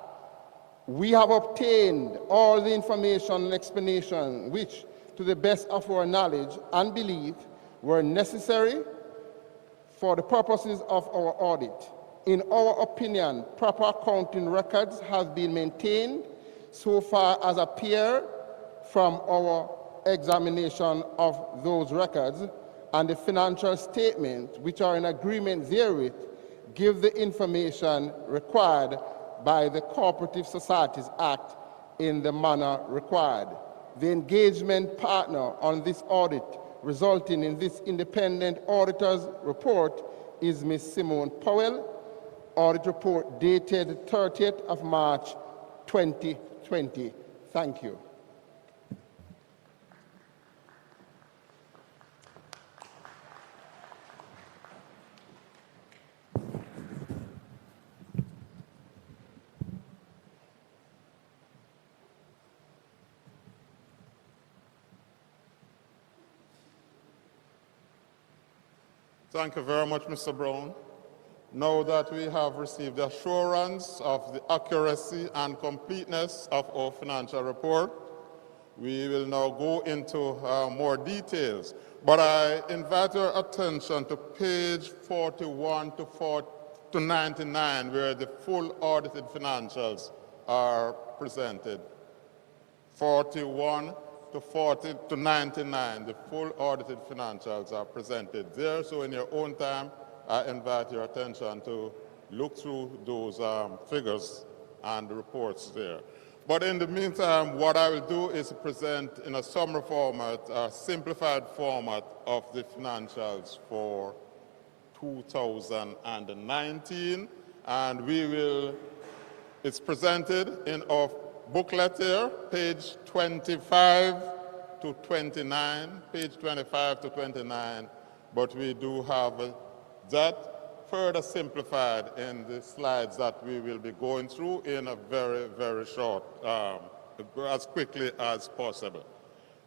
We have obtained all the information and explanation which, to the best of our knowledge and belief, were necessary for the purposes of our audit. In our opinion, proper accounting records have been maintained so far as appear from our examination of those records, and the financial statement, which are in agreement therewith, give the information required by the Cooperative Societies Act in the manner required. The engagement partner on this audit resulting in this independent auditor's report is Ms. Simone Powell. Audit report dated 30th of March 2020. Thank you. Thank you very much, Mr. Brown. Now that we have received assurance of the accuracy and completeness of our financial report, we will now go into more details. But I invite your attention to page 41 to 99, where the full audited financials are presented. 41 to 40 to 99, the full audited financials are presented there. So in your own time, I invite your attention to look through those figures and reports there. But in the meantime, what I will do is present in a summary format, a simplified format of the financials for 2019. And it's presented in our booklet here, page 25 to 29, page 25 to 29, but we do have that further simplified in the slides that we will be going through in a very, very short, as quickly as possible.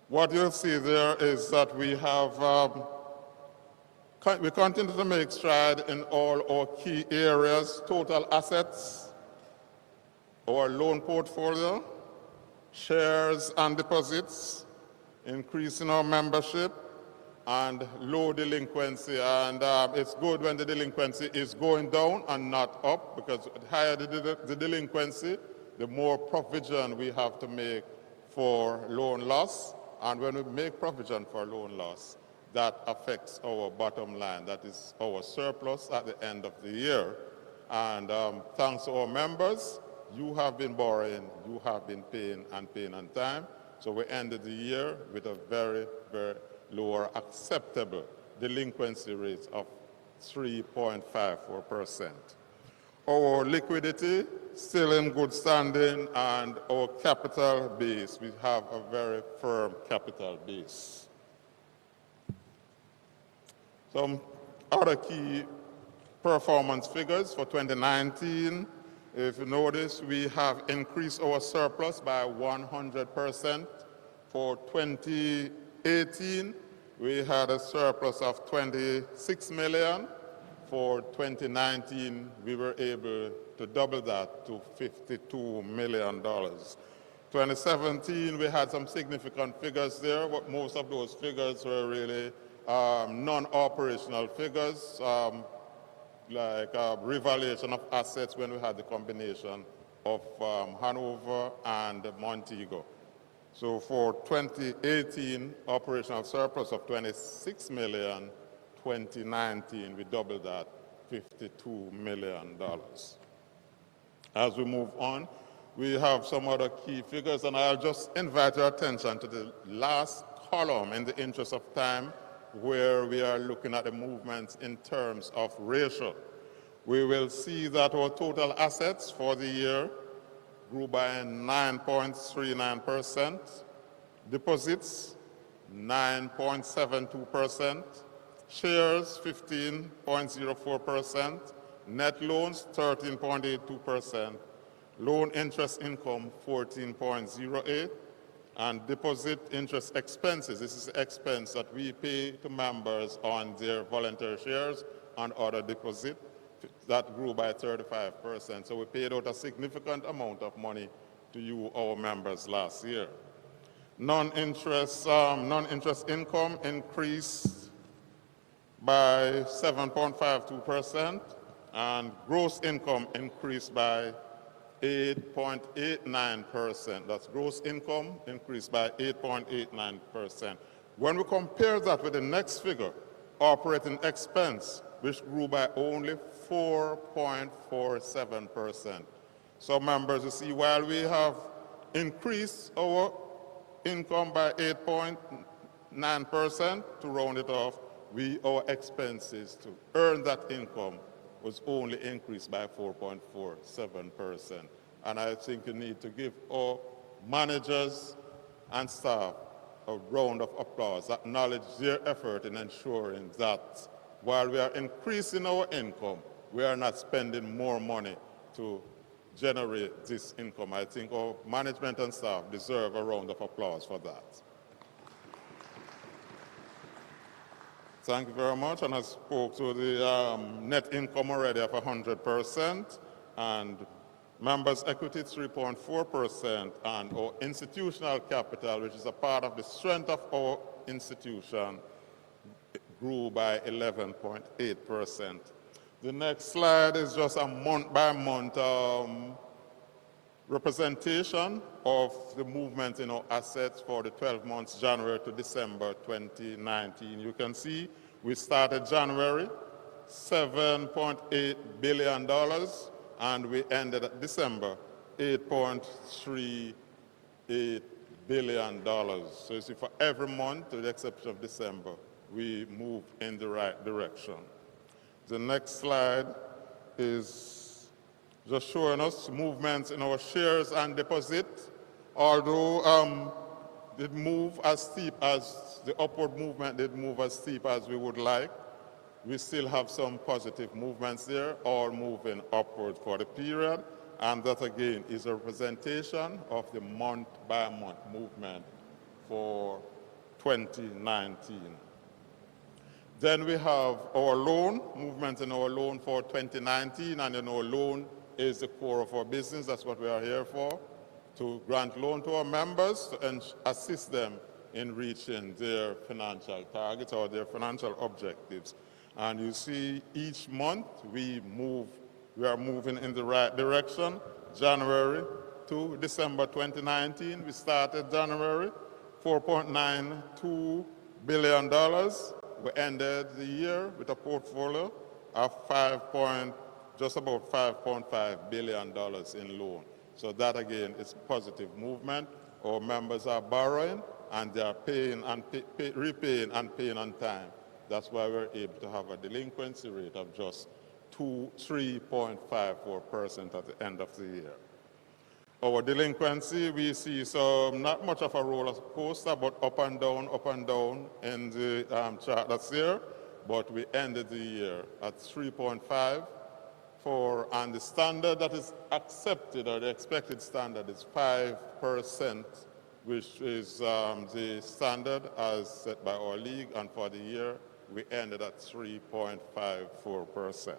What you'll see there is that we continue to make stride in all our key areas: total assets, our loan portfolio, shares and deposits, increasing our membership, and low delinquency. And it's good when the delinquency is going down and not up, because the higher the delinquency, the more provision we have to make for loan loss. And when we make provision for loan loss, that affects our bottom line. That is our surplus at the end of the year. And thanks to our members, you have been borrowing, you have been paying and paying on time. So we ended the year with a very, very lower acceptable delinquency rate of 3.54%. Our liquidity still in good standing, and our capital base, we have a very firm capital base. Some other key performance figures for 2019. If you notice, we have increased our surplus by 100%. For 2018, we had a surplus of 26 million. For 2019, we were able to double that to $52 million. 2017, we had some significant figures there, but most of those figures were really non-operational figures, like revaluation of assets when we had the combination of Hanover and Montego. So for 2018, operational surplus of 26 million, 2019, we doubled that, $52 million. As we move on, we have some other key figures, and I'll just invite your attention to the last column in the interest of time, where we are looking at the movements in terms of ratio. We will see that our total assets for the year grew by 9.39%, deposits 9.72%, shares 15.04%, net loans 13.82%, loan interest income 14.08%, and deposit interest expenses. This is the expense that we pay to members on their voluntary shares and other deposit. That grew by 35%. So we paid out a significant amount of money to you, our members, last year. Non-interest income increased by 7.52%, and gross income increased by 8.89%. That's gross income increased by 8.89%. When we compare that with the next figure, operating expense, which grew by only 4.47%. So members, you see, while we have increased our income by 8.9%, to round it off, our expenses to earn that income was only increased by 4.47%. And I think you need to give our managers and staff a round of applause, acknowledge their effort in ensuring that while we are increasing our income, we are not spending more money to generate this income. I think our management and staff deserve a round of applause for that. Thank you very much, and I spoke to the net income already of 100%, and members' equity 3.4%, and our institutional capital, which is a part of the strength of our institution, grew by 11.8%. The next slide is just a month-by-month representation of the movement in our assets for the 12 months, January to December 2019. You can see we started January, $7.8 billion, and we ended at December, $8.38 billion. So you see, for every month, with the exception of December, we move in the right direction. The next slide is just showing us movements in our shares and deposits. Although it moved as steep as the upward movement did move as steep as we would like, we still have some positive movements there, all moving upward for the period. And that again is a representation of the month-by-month movement for 2019. Then we have our loan, movement in our loan for 2019, and our loan is the core of our business. That's what we are here for, to grant loan to our members and assist them in reaching their financial targets or their financial objectives. And you see each month we are moving in the right direction. January to December 2019, we started January, $4.92 billion. We ended the year with a portfolio of just about $5.5 billion in loan. So that again is positive movement. Our members are borrowing and they are paying and repaying and paying on time. That's why we're able to have a delinquency rate of just 3.54% at the end of the year. Our delinquency, we see not much of a roller coaster, but up and down in the chart that's there. But we ended the year at 3.54, and the standard that is accepted, or the expected standard, is 5%, which is the standard as set by our league, and for the year we ended at 3.54%.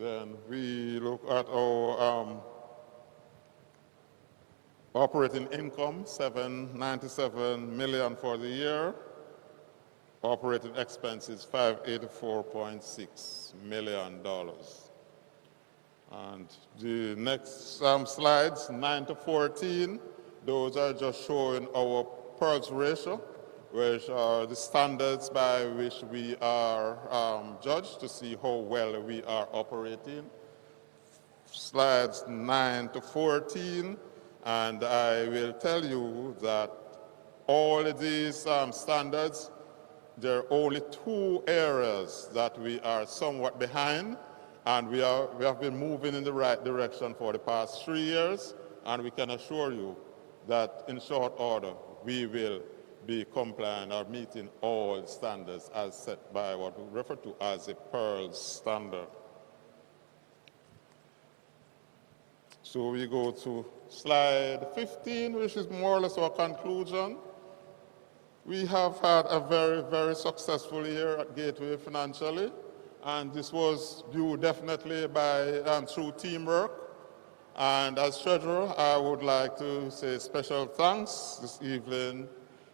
Then we look at our operating income, $797 million for the year. Operating expenses, $584.6 million. And the next slides, 9 to 14, those are just showing our PERS ratio, which are the standards by which we are judged to see how well we are operating. Slides 9 to 14, and I will tell you that all of these standards, there are only 2 areas that we are somewhat behind, and we have been moving in the right direction for the past 3 years, and we can assure you that in short order we will be compliant or meeting all standards as set by what we refer to as a PERS standard. So we go to slide 15, which is more or less our conclusion. We have had a very, very successful year at Gateway financially, and this was due definitely by through teamwork. And as treasurer, I would like to say special thanks this evening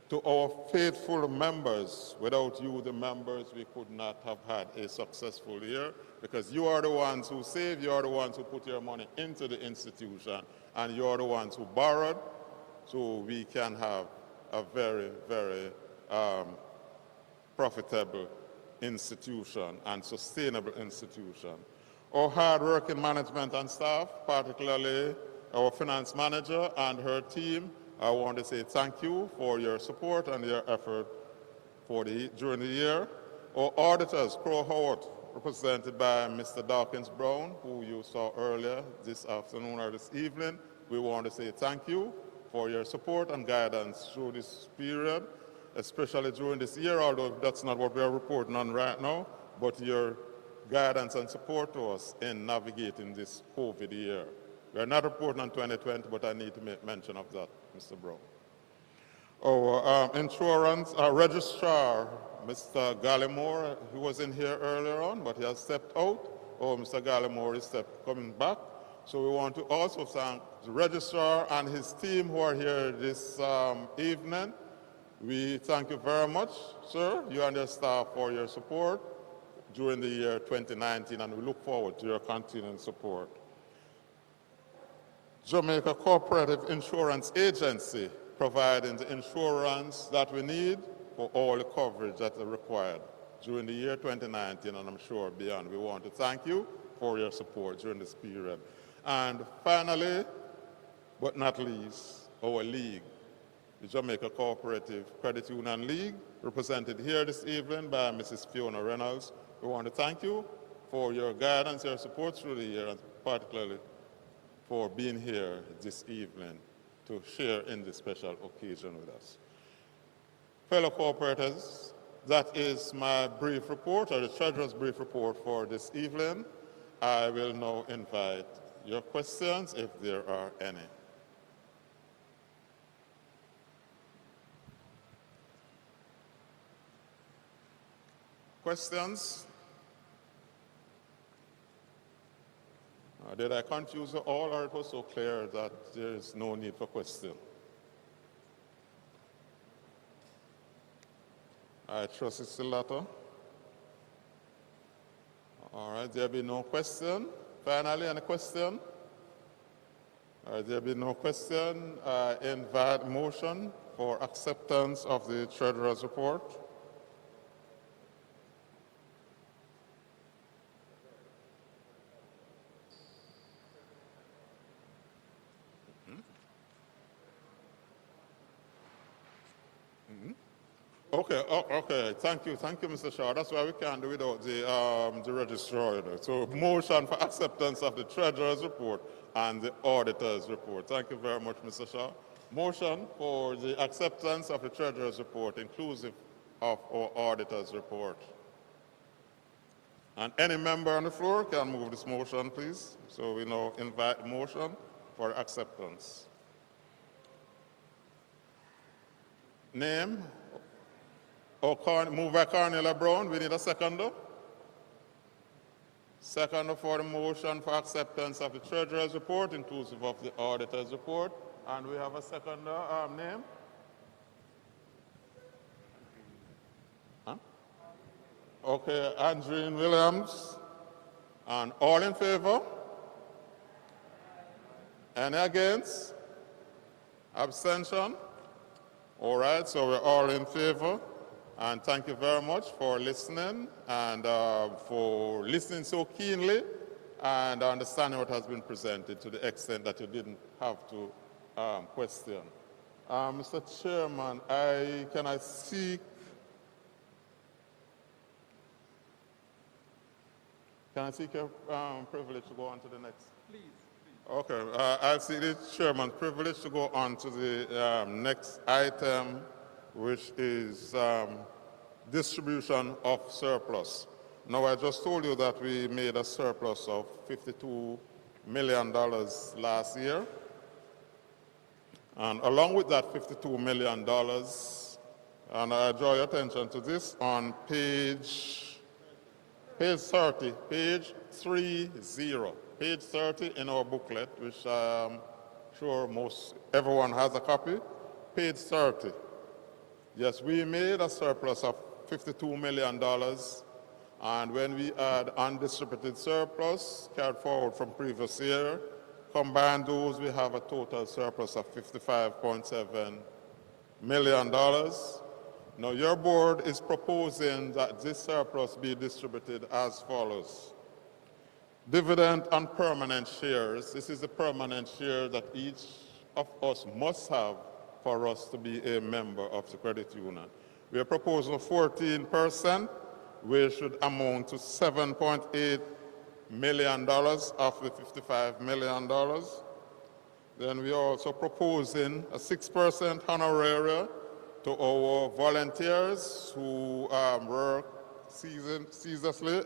to our faithful members. Without you, the members, we could not have had a successful year, because you are the ones who save, you are the ones who put your money into the institution, and you are the ones who borrowed, so we can have a very, very profitable institution and sustainable institution. Our hard-working management and staff, particularly our finance manager and her team, I want to say thank you for your support and your effort during the year. Our auditors, Co-Howard, represented by Mr. Dawkins Brown, who you saw earlier this afternoon or this evening, we want to say thank you for your support and guidance through this period, especially during this year, although that's not what we are reporting on right now, but your guidance and support to us in navigating this COVID year. We are not reporting on 2020, but I need to make mention of that, Mr. Brown. Our insurance registrar, Mr. Gallimore, he was in here earlier on, but he has stepped out. Mr. Gallimore is coming back. So we want to also thank the registrar and his team who are here this evening. We thank you very much, sir, you and your staff, for your support during the year 2019, and we look forward to your continuing support. Jamaica Cooperative Insurance Agency, providing the insurance that we need for all the coverage that is required during the year 2019, and I'm sure beyond. We want to thank you for your support during this period. And finally, but not least, our league, the Jamaica Cooperative Credit Union League, represented here this evening by Mrs. Fiona Reynolds. We want to thank you for your guidance, your support through the year, and particularly for being here this evening to share in this special occasion with us. Fellow cooperators, that is my brief report, or the Treasurer's brief report for this evening. I will now invite your questions, if there are any. Questions? Did I confuse you all, or it was so clear that there is no need for question? I trust it's the latter. All right, there be no question. Finally, any question? All right, there be no question. I invite motion for acceptance of the Treasurer's report. Okay. Thank you, Mr. Shaw. That's why we can't do without the registrar. So, motion for acceptance of the Treasurer's report and the Auditor's report. Thank you very much, Mr. Shaw. Motion for the acceptance of the Treasurer's report, inclusive of our Auditor's report. And any member on the floor can move this motion, please. So we now invite motion for acceptance. Name? Moved by Cornelia Brown. We need a seconder. Seconder for the motion for acceptance of the Treasurer's report, inclusive of the Auditor's report. And we have a seconder. Name? Huh? Okay, Andreen Williams. And all in favor? Any against? Abstention? All right, so we're all in favor. And thank you very much for listening and for listening so keenly and understanding what has been presented to the extent that you didn't have to question. Mr. Chairman, can I seek your privilege to go on to the next? Please. Okay, I'll seek the Chairman's privilege to go on to the next item, which is distribution of surplus. Now, I just told you that we made a surplus of $52 million last year. And along with that $52 million, and I draw your attention to this on page 30, page 30, page 30 in our booklet, which I'm sure everyone has a copy, page 30. Yes, we made a surplus of $52 million, and when we add undistributed surplus carried forward from previous year, combine those, we have a total surplus of $55.7 million. Now, your board is proposing that this surplus be distributed as follows. Dividend on permanent shares. This is the permanent share that each of us must have for us to be a member of the credit union. We are proposing 14%, which should amount to $7.8 million of the $55 million. Then we are also proposing a 6% honoraria to our volunteers who work ceaselessly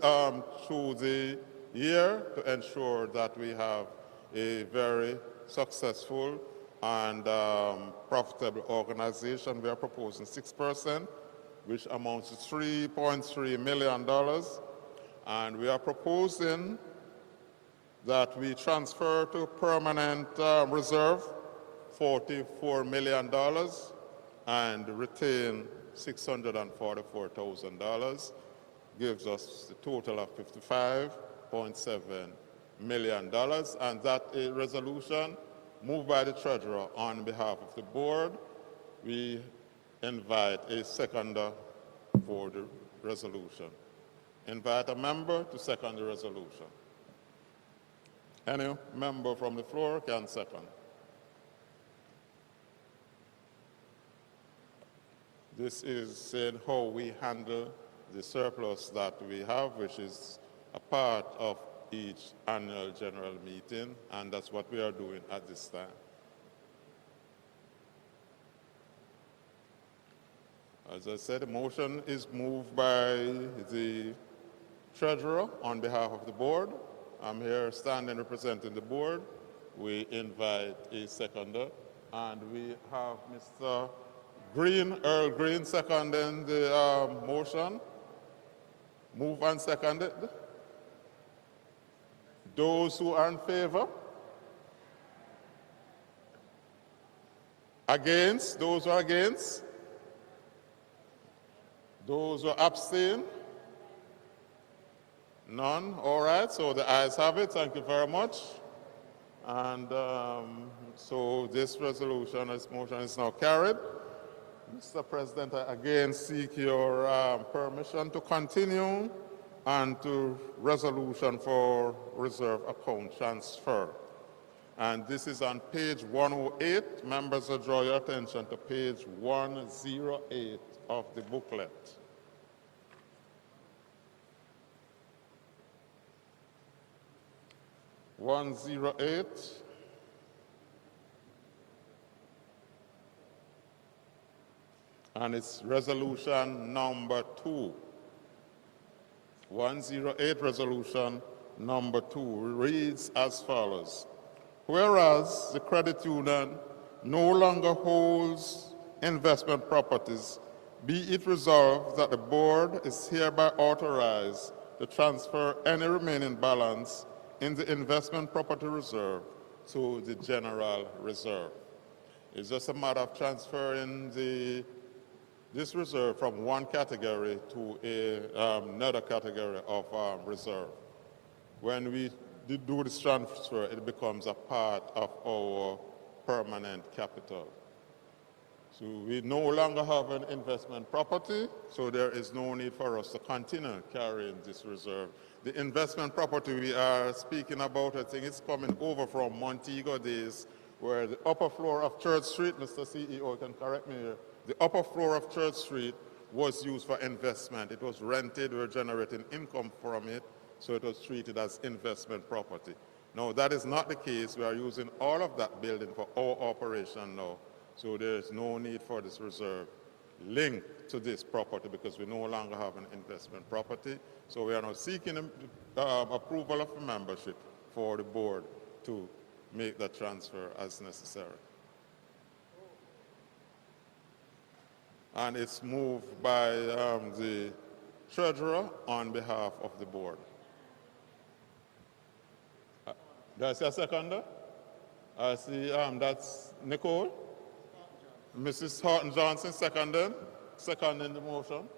through the year to ensure that we have a very successful and profitable organization. We are proposing 6%, which amounts to $3.3 million. And we are proposing that we transfer to permanent reserve $44 million and retain $644,000, gives us a total of $55.7 million. And that a resolution moved by the treasurer on behalf of the board. We invite a seconder for the resolution. Invite a member to second the resolution. Any member from the floor can second. This is saying how we handle the surplus that we have, which is a part of each annual general meeting, and that's what we are doing at this time. As I said, the motion is moved by the treasurer on behalf of the board. I'm here standing representing the board. We invite a seconder, and we have Mr. Green, Earl Green, seconding the motion. Move and second it. Those who are in favor? Against? Those who are against? Those who abstain? None? All right, so the ayes have it. Thank you very much. And so this resolution, this motion is now carried. Mr. President, I again seek your permission to continue and to resolution for reserve account transfer. And this is on page 108. Members, I draw your attention to page 108 of the booklet. And it's resolution number 2. 108 resolution number 2 reads as follows. Whereas the credit union no longer holds investment properties, be it resolved that the board is hereby authorized to transfer any remaining balance in the investment property reserve to the general reserve. It's just a matter of transferring this reserve from one category to another category of reserve. When we do this transfer, it becomes a part of our permanent capital. So we no longer have an investment property, so there is no need for us to continue carrying this reserve. The investment property we are speaking about, I think it's coming over from Montego days, where the upper floor of Church Street, Mr. CEO can correct me here, the upper floor of Church Street was used for investment. It was rented, we were generating income from it, so it was treated as investment property. Now, that is not the case. We are using all of that building for our operation now, so there is no need for this reserve linked to this property because we no longer have an investment property. So we are now seeking approval of membership for the board to make that transfer as necessary. And it's moved by the treasurer on behalf of the board. Do I see a seconder? I see that's Nicole. Mrs. Horton Johnson seconding the motion.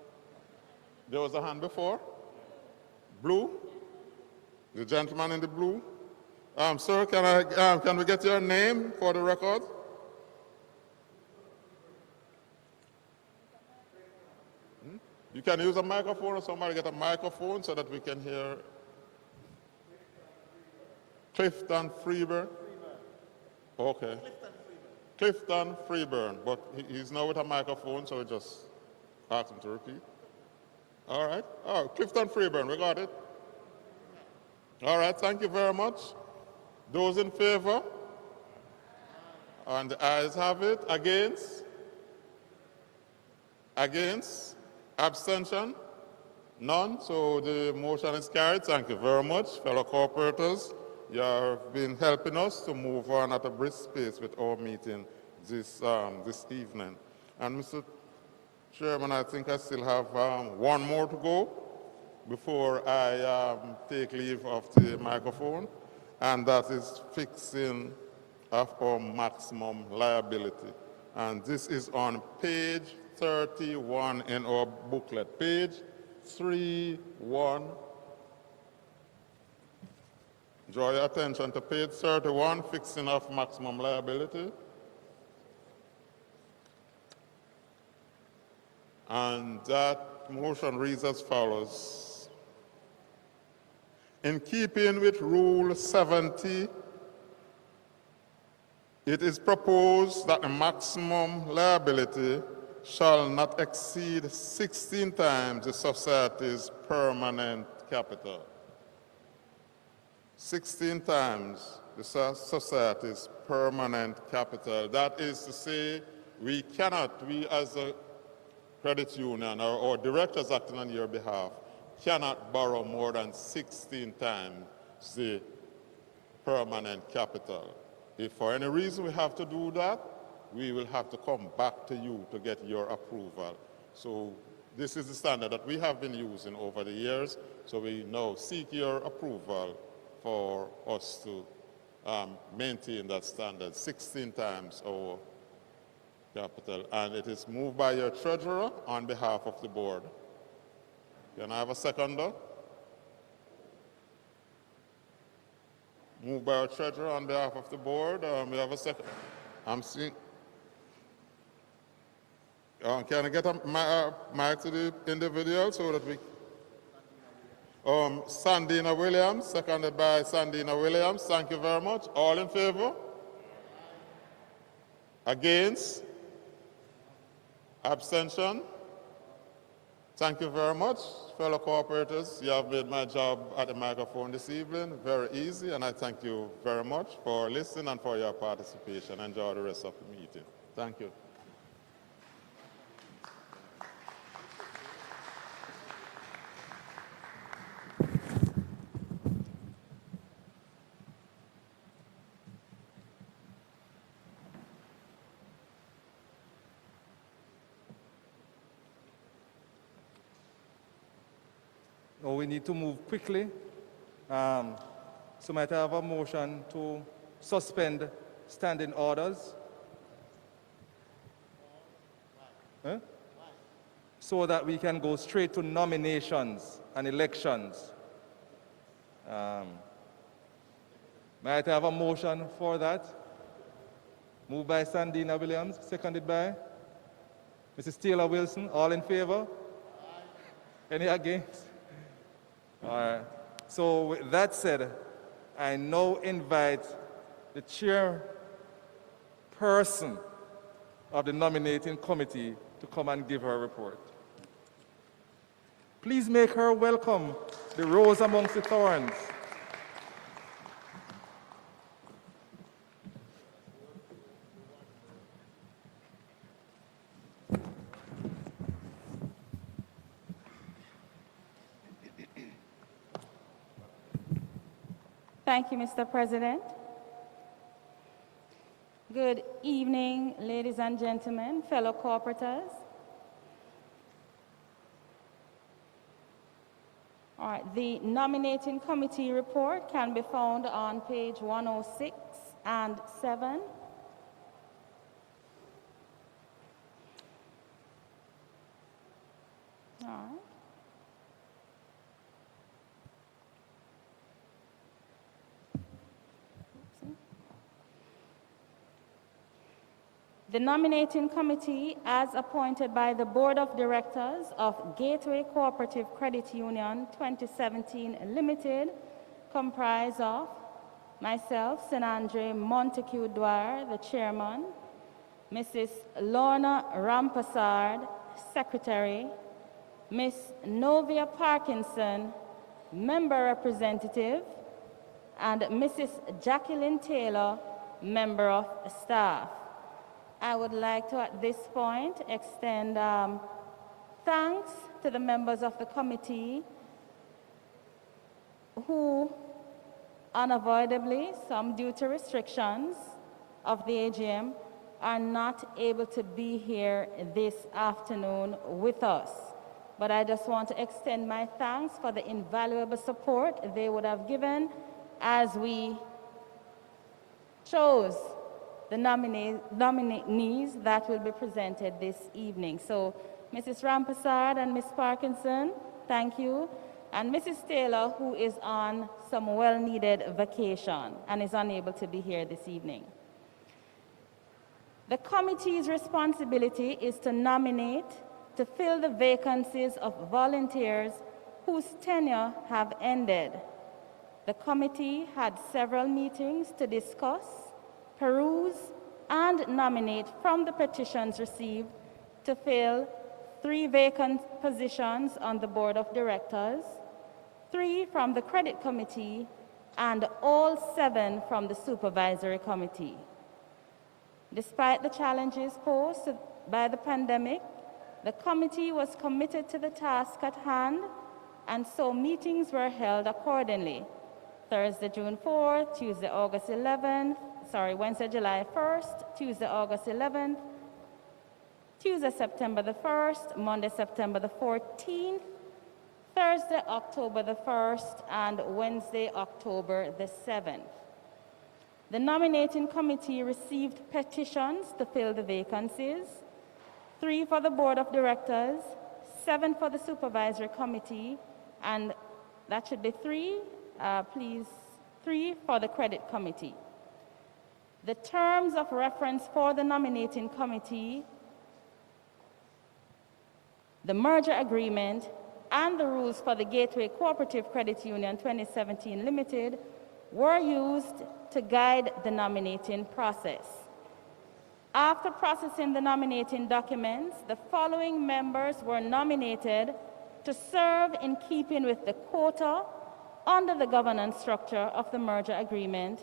There was a hand before. Blue? The gentleman in the blue? Sir, can we get your name for the record? You can use a microphone, or somebody get a microphone so that we can hear. Clifton Freeburn? Okay. Clifton Freeburn, but he's now with a microphone, so we just ask him to repeat. All right. Oh, Clifton Freeburn, we got it. All right, thank you very much. Those in favor? And the ayes have it. Against? Against? Abstention? None. So the motion is carried. Thank you very much, fellow cooperators. You have been helping us to move on at a brisk pace with our meeting this evening. And Mr. Chairman, I think I still have one more to go before I take leave of the microphone, and that is fixing of our maximum liability. And this is on page 31 in our booklet, page 31. Draw your attention to page 31, fixing of maximum liability. And that motion reads as follows. In keeping with Rule 70, it is proposed that the maximum liability shall not exceed 16 times the society's permanent capital. 16 times the society's permanent capital. That is to say, we as a credit union or directors acting on your behalf cannot borrow more than 16 times the permanent capital. If for any reason we have to do that, we will have to come back to you to get your approval. So this is the standard that we have been using over the years, so we now seek your approval for us to maintain that standard, 16 times our capital. And it is moved by your treasurer on behalf of the board. Can I have a seconder? Moved by our treasurer on behalf of the board. We have a second. I'm seeing. Can I get a mic to the individual so that we. Sandina Williams, seconded by Sandina Williams. Thank you very much. All in favor? Against? Abstention? Thank you very much, fellow cooperators. You have made my job at the microphone this evening very easy, and I thank you very much for listening and for your participation. Enjoy the rest of the meeting. Thank you. Now we need to move quickly. So might I have a motion to suspend standing orders? Huh? So that we can go straight to nominations and elections. Might I have a motion for that? Moved by Sandina Williams, seconded by Mrs. Taylor Wilson. All in favor? Any against? All right. So with that said, I now invite the chairperson of the nominating committee to come and give her report. Please make her welcome, the rose amongst the thorns. Thank you, Mr. President. Good evening, ladies and gentlemen, fellow cooperators. All right, the nominating committee report can be found on page 106 and 7. All right. The nominating committee, as appointed by the Board of Directors of Gateway Cooperative Credit Union 2017 Limited, comprise of myself, Senandre Montague Dwyer, the chairman, Mrs. Lorna Rampassard, secretary, Ms. Novia Parkinson, member representative, and Mrs. Jacqueline Taylor, member of staff. I would like to, at this point, extend thanks to the members of the committee who unavoidably, some due to restrictions of the AGM, are not able to be here this afternoon with us. But I just want to extend my thanks for the invaluable support they would have given as we chose the nominees that will be presented this evening. So, Mrs. Rampassard and Ms. Parkinson, thank you. And Mrs. Taylor, who is on some well-needed vacation and is unable to be here this evening. The committee's responsibility is to nominate to fill the vacancies of volunteers whose tenure have ended. The committee had several meetings to discuss, peruse, and nominate from the petitions received to fill 3 vacant positions on the Board of Directors, 3 from the Credit Committee, and all 7 from the Supervisory Committee. Despite the challenges posed by the pandemic, the committee was committed to the task at hand, and so meetings were held accordingly. Thursday, June 4th, Tuesday, August 11th, Wednesday, July 1st, Tuesday, August 11th, Tuesday, September the 1st, Monday, September the 14th, Thursday, October the 1st, and Wednesday, October the 7th. The nominating committee received petitions to fill the vacancies, 3 for the Board of Directors, 7 for the Supervisory Committee, and that should be 3 for the Credit Committee. The terms of reference for the nominating committee, the merger agreement, and the rules for the Gateway Cooperative Credit Union 2017 Limited were used to guide the nominating process. After processing the nominating documents, the following members were nominated to serve in keeping with the quota under the governance structure of the merger agreement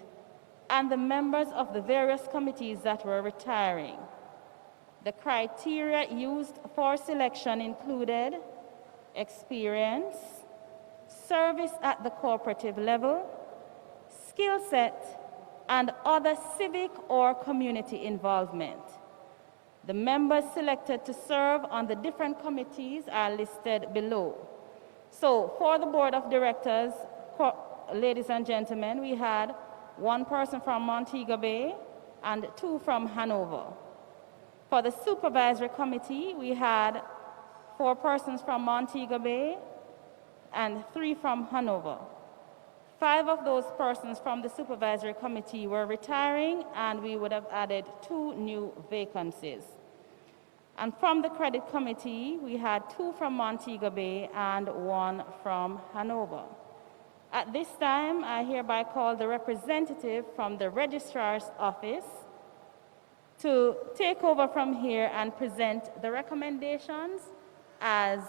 and the members of the various committees that were retiring. The criteria used for selection included experience, service at the cooperative level, skill set, and other civic or community involvement. The members selected to serve on the different committees are listed below. So for the Board of Directors, ladies and gentlemen, we had 1 person from Montego Bay and 2 from Hanover. For the Supervisory Committee, we had 4 persons from Montego Bay and 3 from Hanover. 5 of those persons from the Supervisory Committee were retiring, and we would have added 2 new vacancies. And from the Credit Committee, we had 2 from Montego Bay and 1 from Hanover. At this time, I hereby call the representative from the Registrar's Office to take over from here and present the recommendations as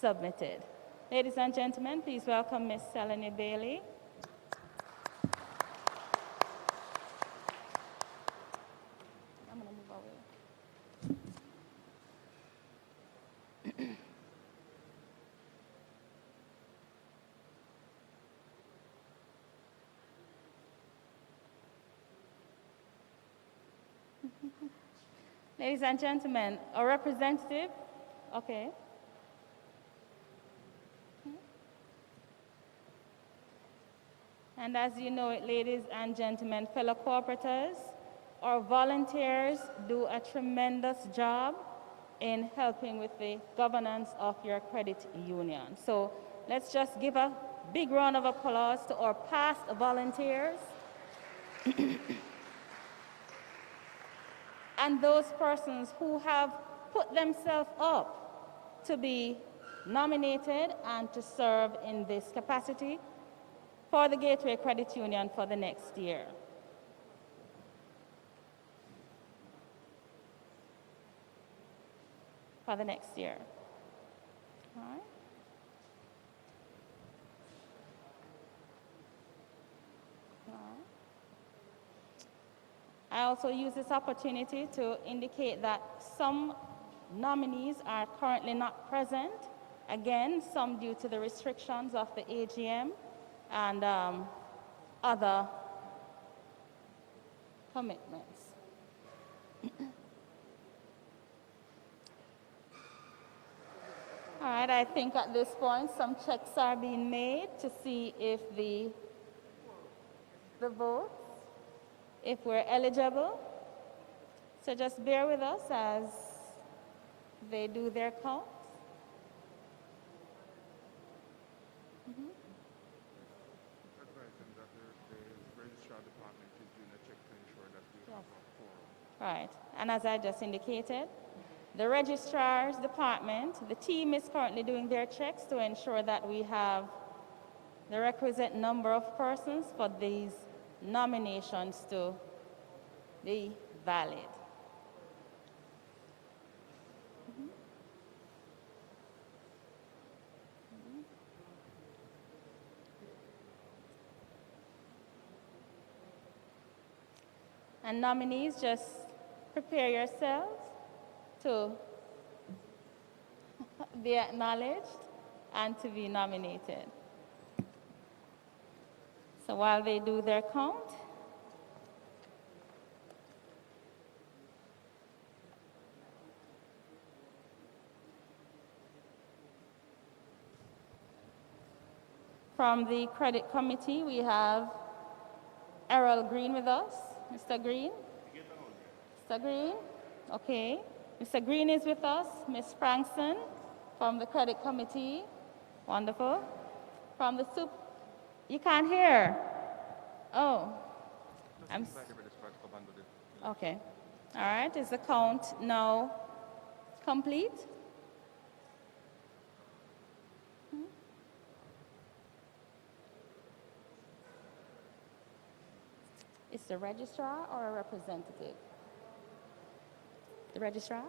submitted. Ladies and gentlemen, please welcome Ms. Selene Bailey. I'm going to move away. Ladies and gentlemen, a representative, okay. And as you know it, ladies and gentlemen, fellow cooperators, our volunteers do a tremendous job in helping with the governance of your credit union. So let's just give a big round of applause to our past volunteers. and those persons who have put themselves up to be nominated and to serve in this capacity for the Gateway Credit Union for the next year. For the next year. All right. I also use this opportunity to indicate that some nominees are currently not present. Again, some due to the restrictions of the AGM and other commitments. All right, I think at this point some checks are being made to see if the votes, if we're eligible. So just bear with us as they do their count. Advising that the registrar department is doing a check to ensure that we have a quorum. Right, and as I just indicated, the registrar's department, the team is currently doing their checks to ensure that we have the requisite number of persons for these nominations to be valid. And nominees, just prepare yourselves to be acknowledged and to be nominated. So while they do their count, from the credit committee, we have Errol Green with us. Mr. Green? Mr. Green? Okay. Mr. Green is with us. Ms. Frankson from the credit committee. Wonderful. From the you can't hear. Oh. Okay. All right. Is the count now complete? Is the registrar or a representative? The registrar?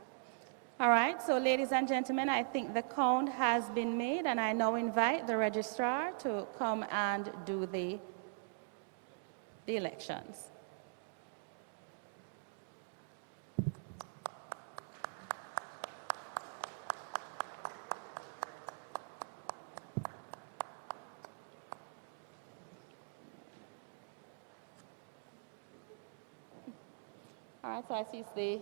All right, so ladies and gentlemen, I think the count has been made, and I now invite the registrar to come and do the elections. All right, so I see it's the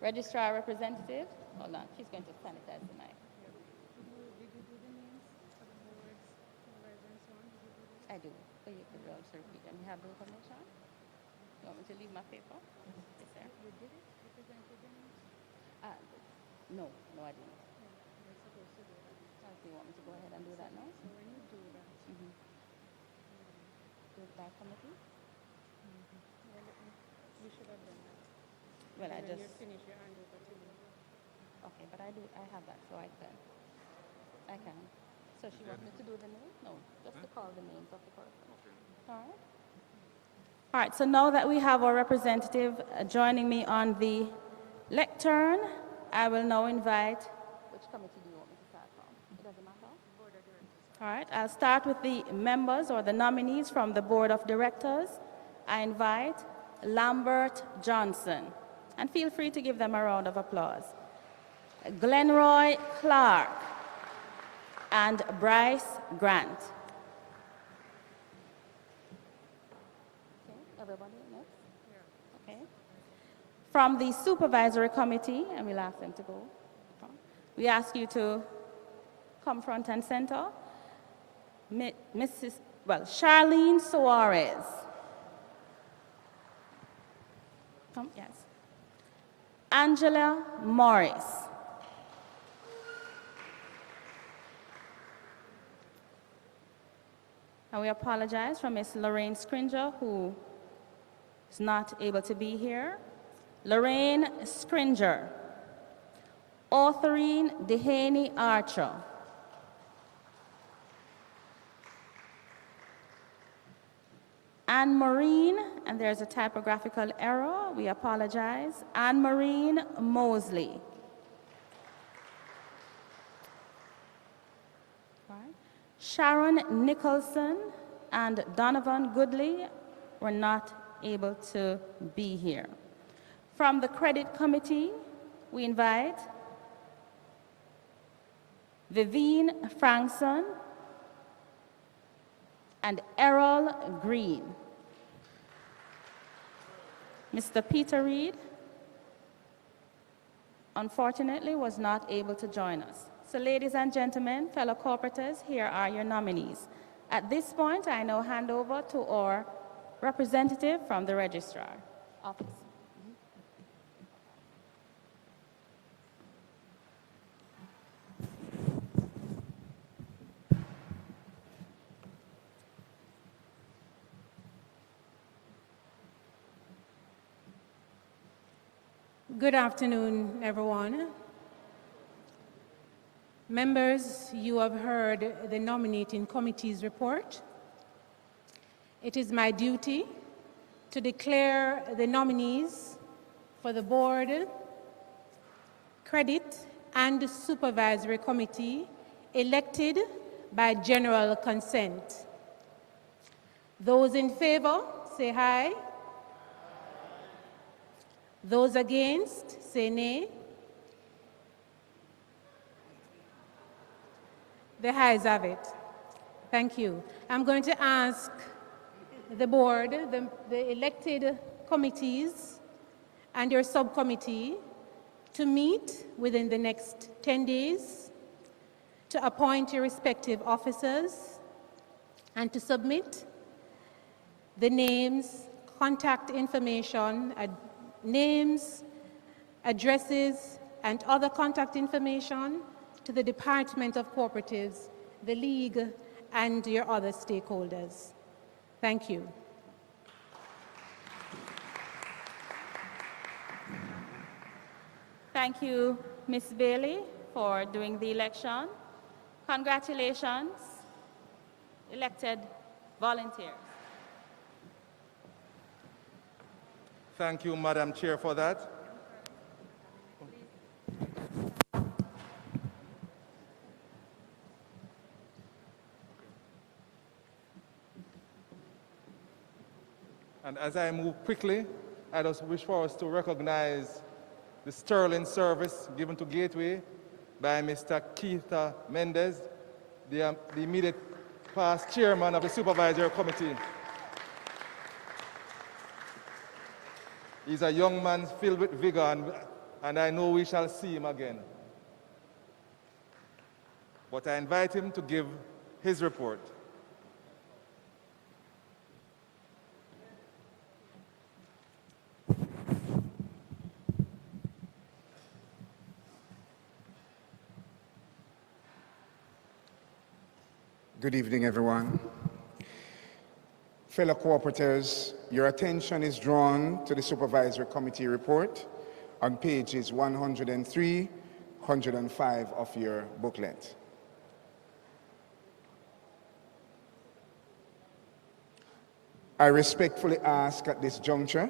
registrar representative. Hold on, she's going to sanitize the mic. I do. So you could also repeat them. You have the information? You want me to leave my paper? Yes, sir. You did it? You presented them? No, I didn't. You're supposed to do that. So you want me to go ahead and do that now? So when you do that, do it by committee? You should have done that. Well, I just finish your hand over to me. Okay, but I have that, so I can. So she wants me to do the name? No, just to call the names of the person. Okay. All right. All right, so now that we have our representative joining me on the lectern, I will now invite, which committee do you want me to start from? It doesn't matter? Board of Directors. All right, I'll start with the members or the nominees from the Board of Directors. I invite Lambert Johnson. And feel free to give them a round of applause. Glenroy Clark and Bryce Grant. Okay, everybody next? Yeah. Okay. From the Supervisory Committee, and we'll ask them to go. We ask you to come front and center. Charlene Suarez. Come, yes. Angela Morris. And we apologize for Ms. Lorraine Scringer, who is not able to be here. Lorraine Scringer, Autherine Dehaney Archer, Anne-Maureen, and there's a typographical error, we apologize, Anne-Maureen Mosley. Sharon Nicholson and Donovan Goodley were not able to be here. From the Credit Committee, we invite Vivienne Frankson and Errol Green. Mr. Peter Reed, unfortunately, was not able to join us. So ladies and gentlemen, fellow corporators, here are your nominees. At this point, I now hand over to our representative from the registrar office. Good afternoon, everyone. Members, you have heard the nominating committee's report. It is my duty to declare the nominees for the board, credit, and supervisory committee elected by general consent. Those in favor, say aye. Those against, say nay. The ayes have it. Thank you. I'm going to ask the board, the elected committees, and your subcommittee to meet within the next 10 days to appoint your respective officers and to submit the names, contact information, names, addresses, and other contact information to the Department of Cooperatives, the League, and your other stakeholders. Thank you. Thank you, Ms. Bailey, for doing the election. Congratulations, elected volunteers. Thank you, Madam Chair, for that. And as I move quickly, I just wish for us to recognize the sterling service given to Gateway by Mr. Keith Mendez, the immediate past chairman of the Supervisory Committee. He's a young man filled with vigor, and I know we shall see him again. But I invite him to give his report. Good evening, everyone. Fellow cooperators, your attention is drawn to the Supervisory Committee report on pages 103, 105 of your booklet. I respectfully ask at this juncture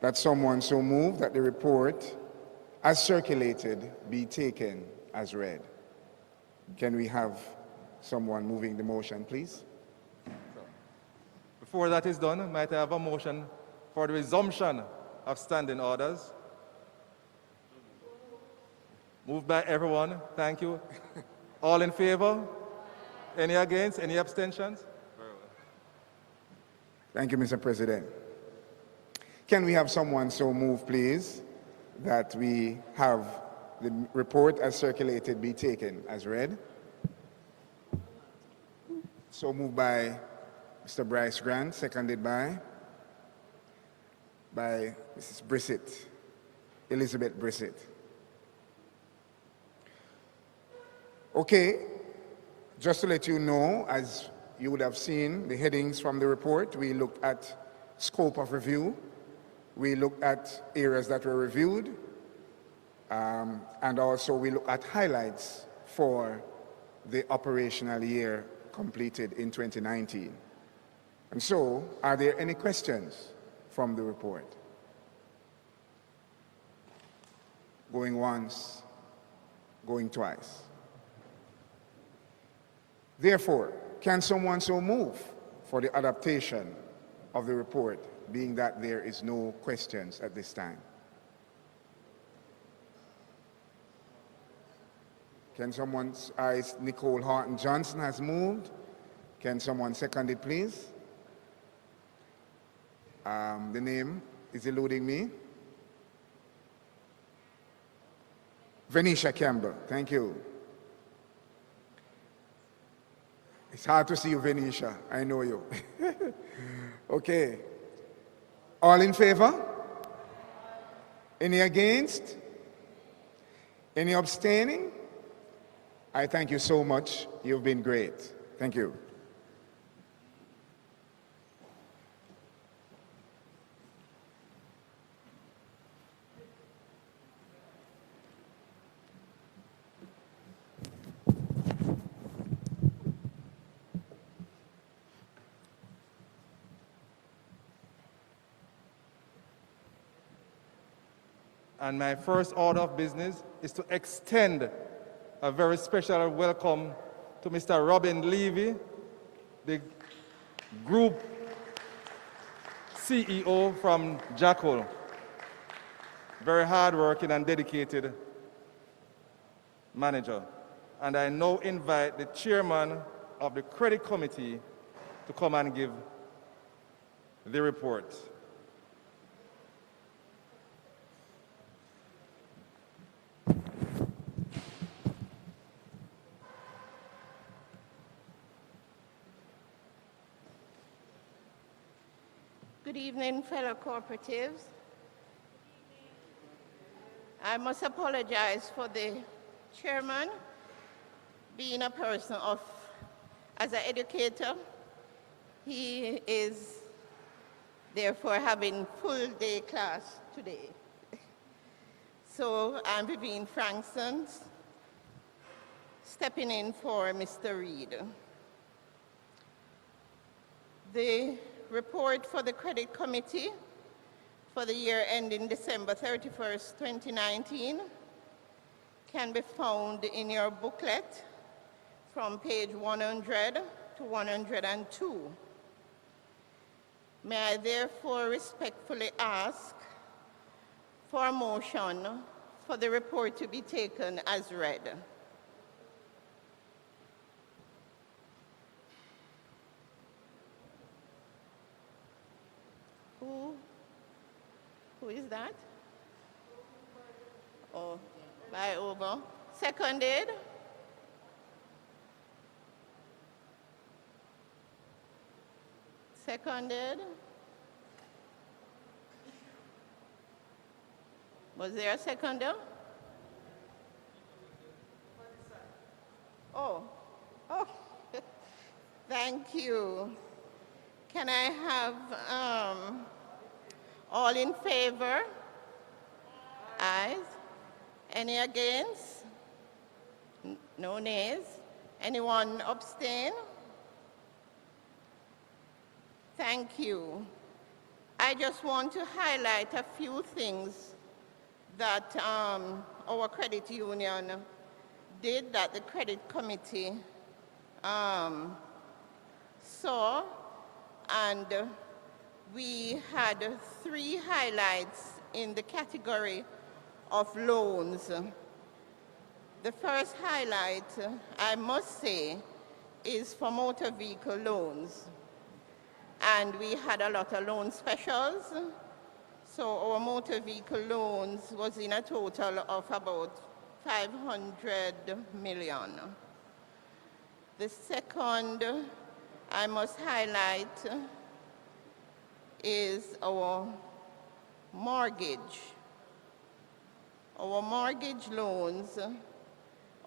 that someone so move that the report as circulated be taken as read. Can we have someone moving the motion, please? Before that is done, might I have a motion for the resumption of standing orders? Moved by everyone. Thank you. All in favor? Any against? Any abstentions? Thank you, Mr. President. Can we have someone so move, please, that we have the report as circulated be taken as read? So moved by Mr. Bryce Grant, seconded by Mrs. Brissett, Elizabeth Brissett. Okay, just to let you know, as you would have seen the headings from the report, we looked at scope of review, We looked at areas that were reviewed, and also we looked at highlights for the operational year completed in 2019. And so, are there any questions from the report? Going once, going twice. Therefore, can someone so move for the adaptation of the report, being that there is no questions at this time? Can someone, Nicole Horton Johnson has moved. Can someone second it, please? The name is eluding me. Venetia Campbell, thank you. It's hard to see you, Venetia, I know you. Okay. All in favor? Any against? Any abstaining? I thank you so much. You've been great. Thank you. And my first order of business is to extend a very special welcome to Mr. Robin Levy, the group CEO from Jackal. Very hardworking and dedicated manager. And I now invite the chairman of the credit committee to come and give the report. Good evening, fellow cooperatives. I must apologize for the chairman being a person of, as an educator, he is therefore having full day class today. So I'm Vivian Frankson, stepping in for Mr. Reed. The report for the Credit Committee for the year ending December 31st, 2019 can be found in your booklet from page 100 to 102. May I therefore respectfully ask for a motion for the report to be taken as read. Who is that? Oh, by Obo. Seconded? Seconded? Was there a seconder? Oh, thank you. Can I have all in favor? Ayes. Any against? No nays. Anyone abstain? Thank you. I just want to highlight a few things that our credit union did that the credit committee saw, and we had 3 highlights in the category of loans. The first highlight, I must say, is for motor vehicle loans. And we had a lot of loan specials. So our motor vehicle loans was in a total of about 500 million. The second I must highlight is our mortgage. Our mortgage loans,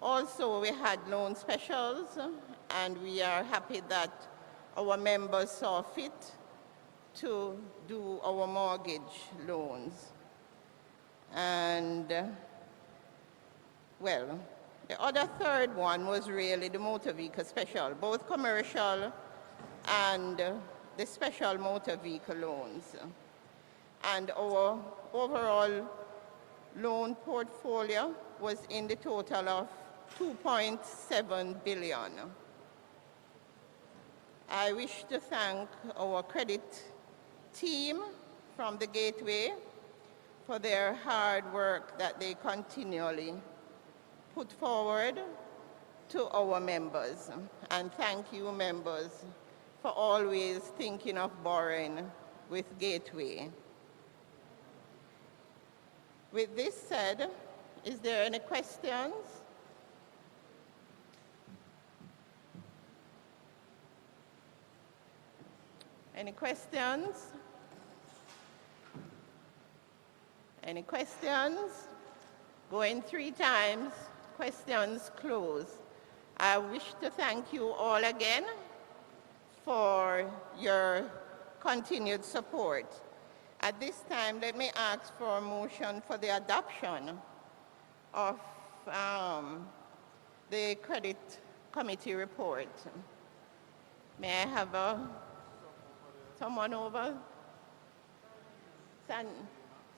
also we had loan specials, and we are happy that our members saw fit to do our mortgage loans. And, well, the other third one was really the motor vehicle special, both commercial and the special motor vehicle loans. And our overall loan portfolio was in the total of 2.7 billion. I wish to thank our credit team from the Gateway for their hard work that they continually put forward to our members. And thank you, members, for always thinking of borrowing with Gateway. With this said, is there any questions? Any questions? Any questions? Going 3 times, questions closed. I wish to thank you all again for your continued support. At this time, let me ask for a motion for the adoption of the Credit Committee report. May I have someone over?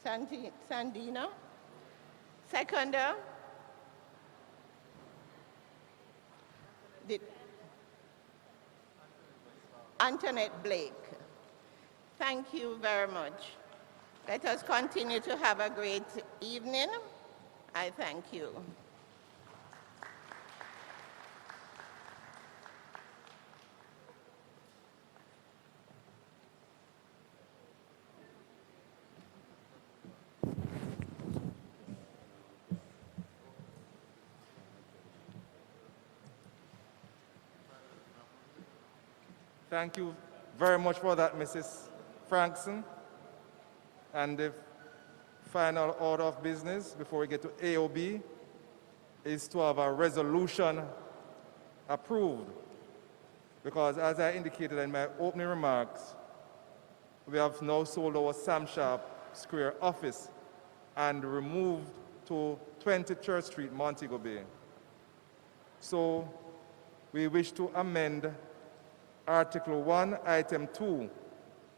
Sandina? Seconder? Antoinette Blake. Thank you very much. Let us continue to have a great evening. I thank you. Thank you very much for that, Mrs. Frankson. And the final order of business before we get to AOB is to have a resolution approved. Because as I indicated in my opening remarks, we have now sold our Sam Sharp Square office and removed to 20 Church Street, Montego Bay. So we wish to amend Article 1, Item 2,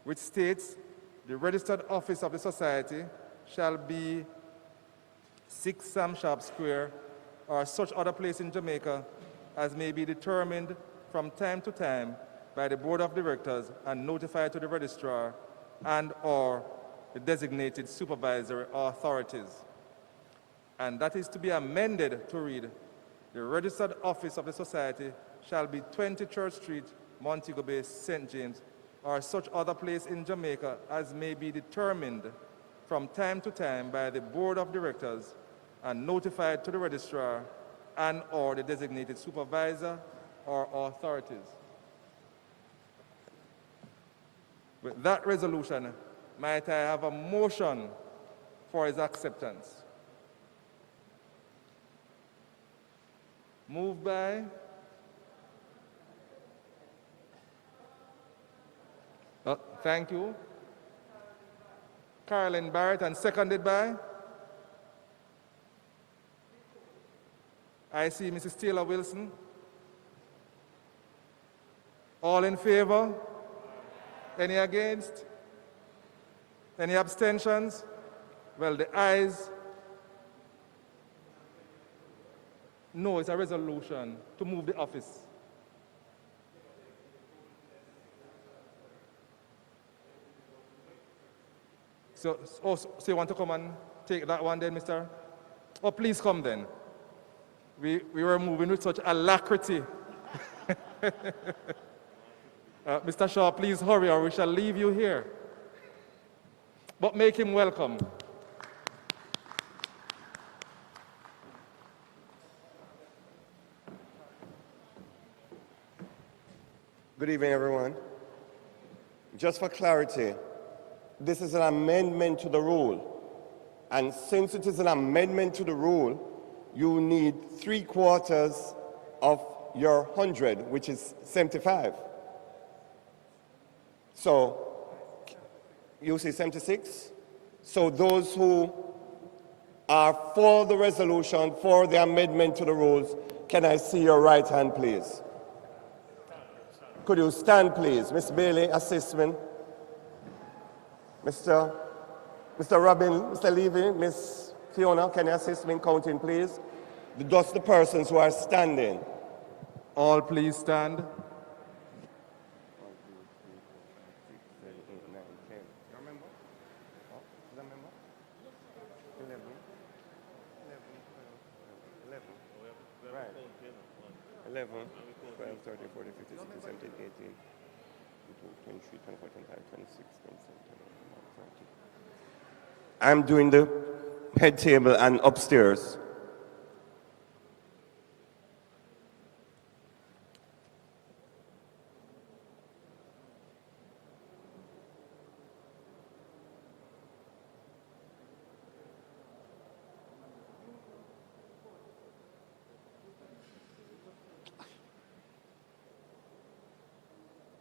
which states the registered office of the society shall be 6 Sam Sharp Square or such other place in Jamaica as may be determined from time to time by the Board of Directors and notified to the registrar and or the designated supervisory authorities. And that is to be amended to read, the registered office of the society shall be 20 Church Street, Montego Bay, St. James, or such other place in Jamaica as may be determined from time to time by the Board of Directors and notified to the registrar and or the designated supervisor or authorities. With that resolution, might I have a motion for its acceptance? Moved by thank you, Carolyn Barrett, and seconded by? I see Mrs. Taylor Wilson. All in favor? Any against? Any abstentions? Well, the ayes. No, it's a resolution to move the office. So you want to come and take that one then, Mr.? Oh, please come then. We were moving with such alacrity. Mr. Shaw, please hurry or we shall leave you here. But make him welcome. Good evening, everyone. Just for clarity, this is an amendment to the rule. And since it is an amendment to the rule, you need 3/4 of your 100, which is 75. So UC 76. So those who are for the resolution, for the amendment to the rules, can I see your right hand, please? Could you stand, please? Ms. Bailey, assist me. Mr. Robin, Mr. Levy, Ms. Fiona, can you assist me in counting, please? Just the persons who are standing. All please stand. I'm doing the head table and upstairs.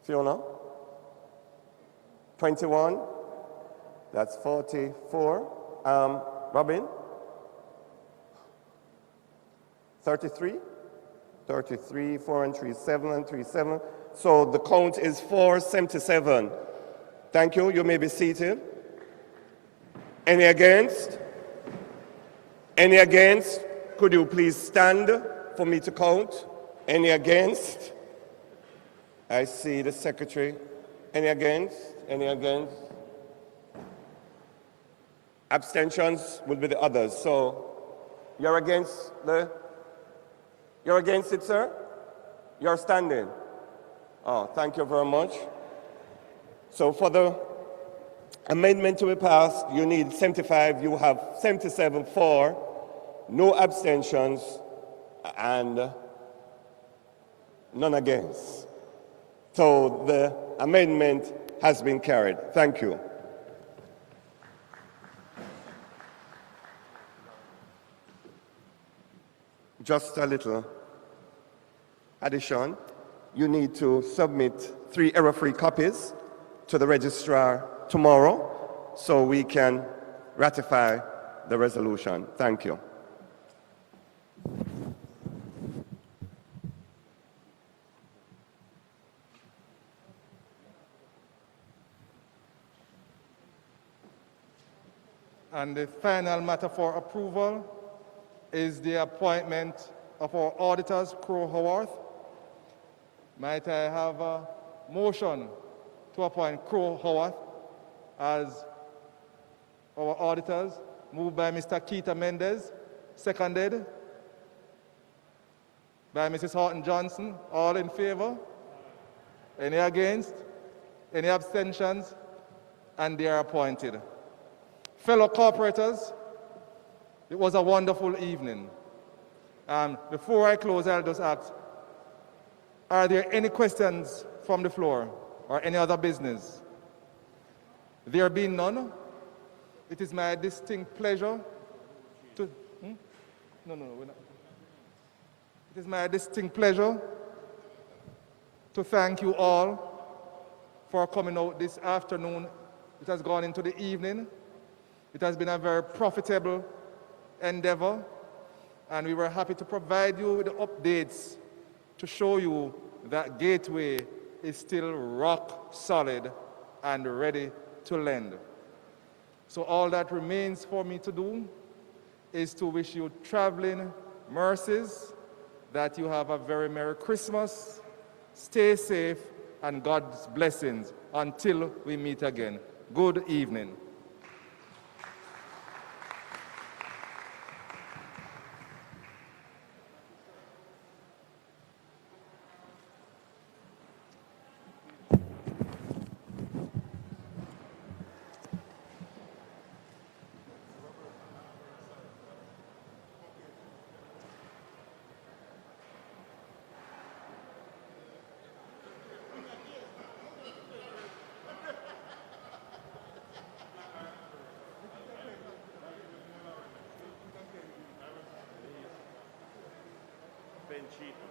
Fiona? 21? That's 44. Robin? 33? 33, 4 and 3, 7 and 3, 7. So the count is 477. Thank you. You may be seated. Any against? Any against? Could you please stand for me to count? Any against? I see the secretary. Any against? Any against? Abstentions will be the others. So you're against it, sir? You're standing. Oh, thank you very much. So for the amendment to be passed, you need 75. You have 77 for, no abstentions, and none against. So the amendment has been carried. Thank you. Just a little addition. You need to submit 3 error-free copies to the registrar tomorrow so we can ratify the resolution. Thank you. And the final matter for approval is the appointment of our auditors, Crowe-Haworth. Might I have a motion to appoint Crowe-Haworth as our auditors? Moved by Mr. Keita Mendez, seconded by Mrs. Horton Johnson. All in favor? Any against? Any abstentions? And they are appointed. Fellow cooperators, it was a wonderful evening. Before I close, I'll just ask, are there any questions from the floor or any other business? There being none, it is my distinct pleasure to... No, we're not. It is my distinct pleasure to thank you all for coming out this afternoon. It has gone into the evening. It has been a very profitable endeavor, and we were happy to provide you with the updates to show you that Gateway is still rock solid and ready to lend. So all that remains for me to do is to wish you traveling mercies, that you have a very Merry Christmas, stay safe, and God's blessings until we meet again. Good evening. Chief.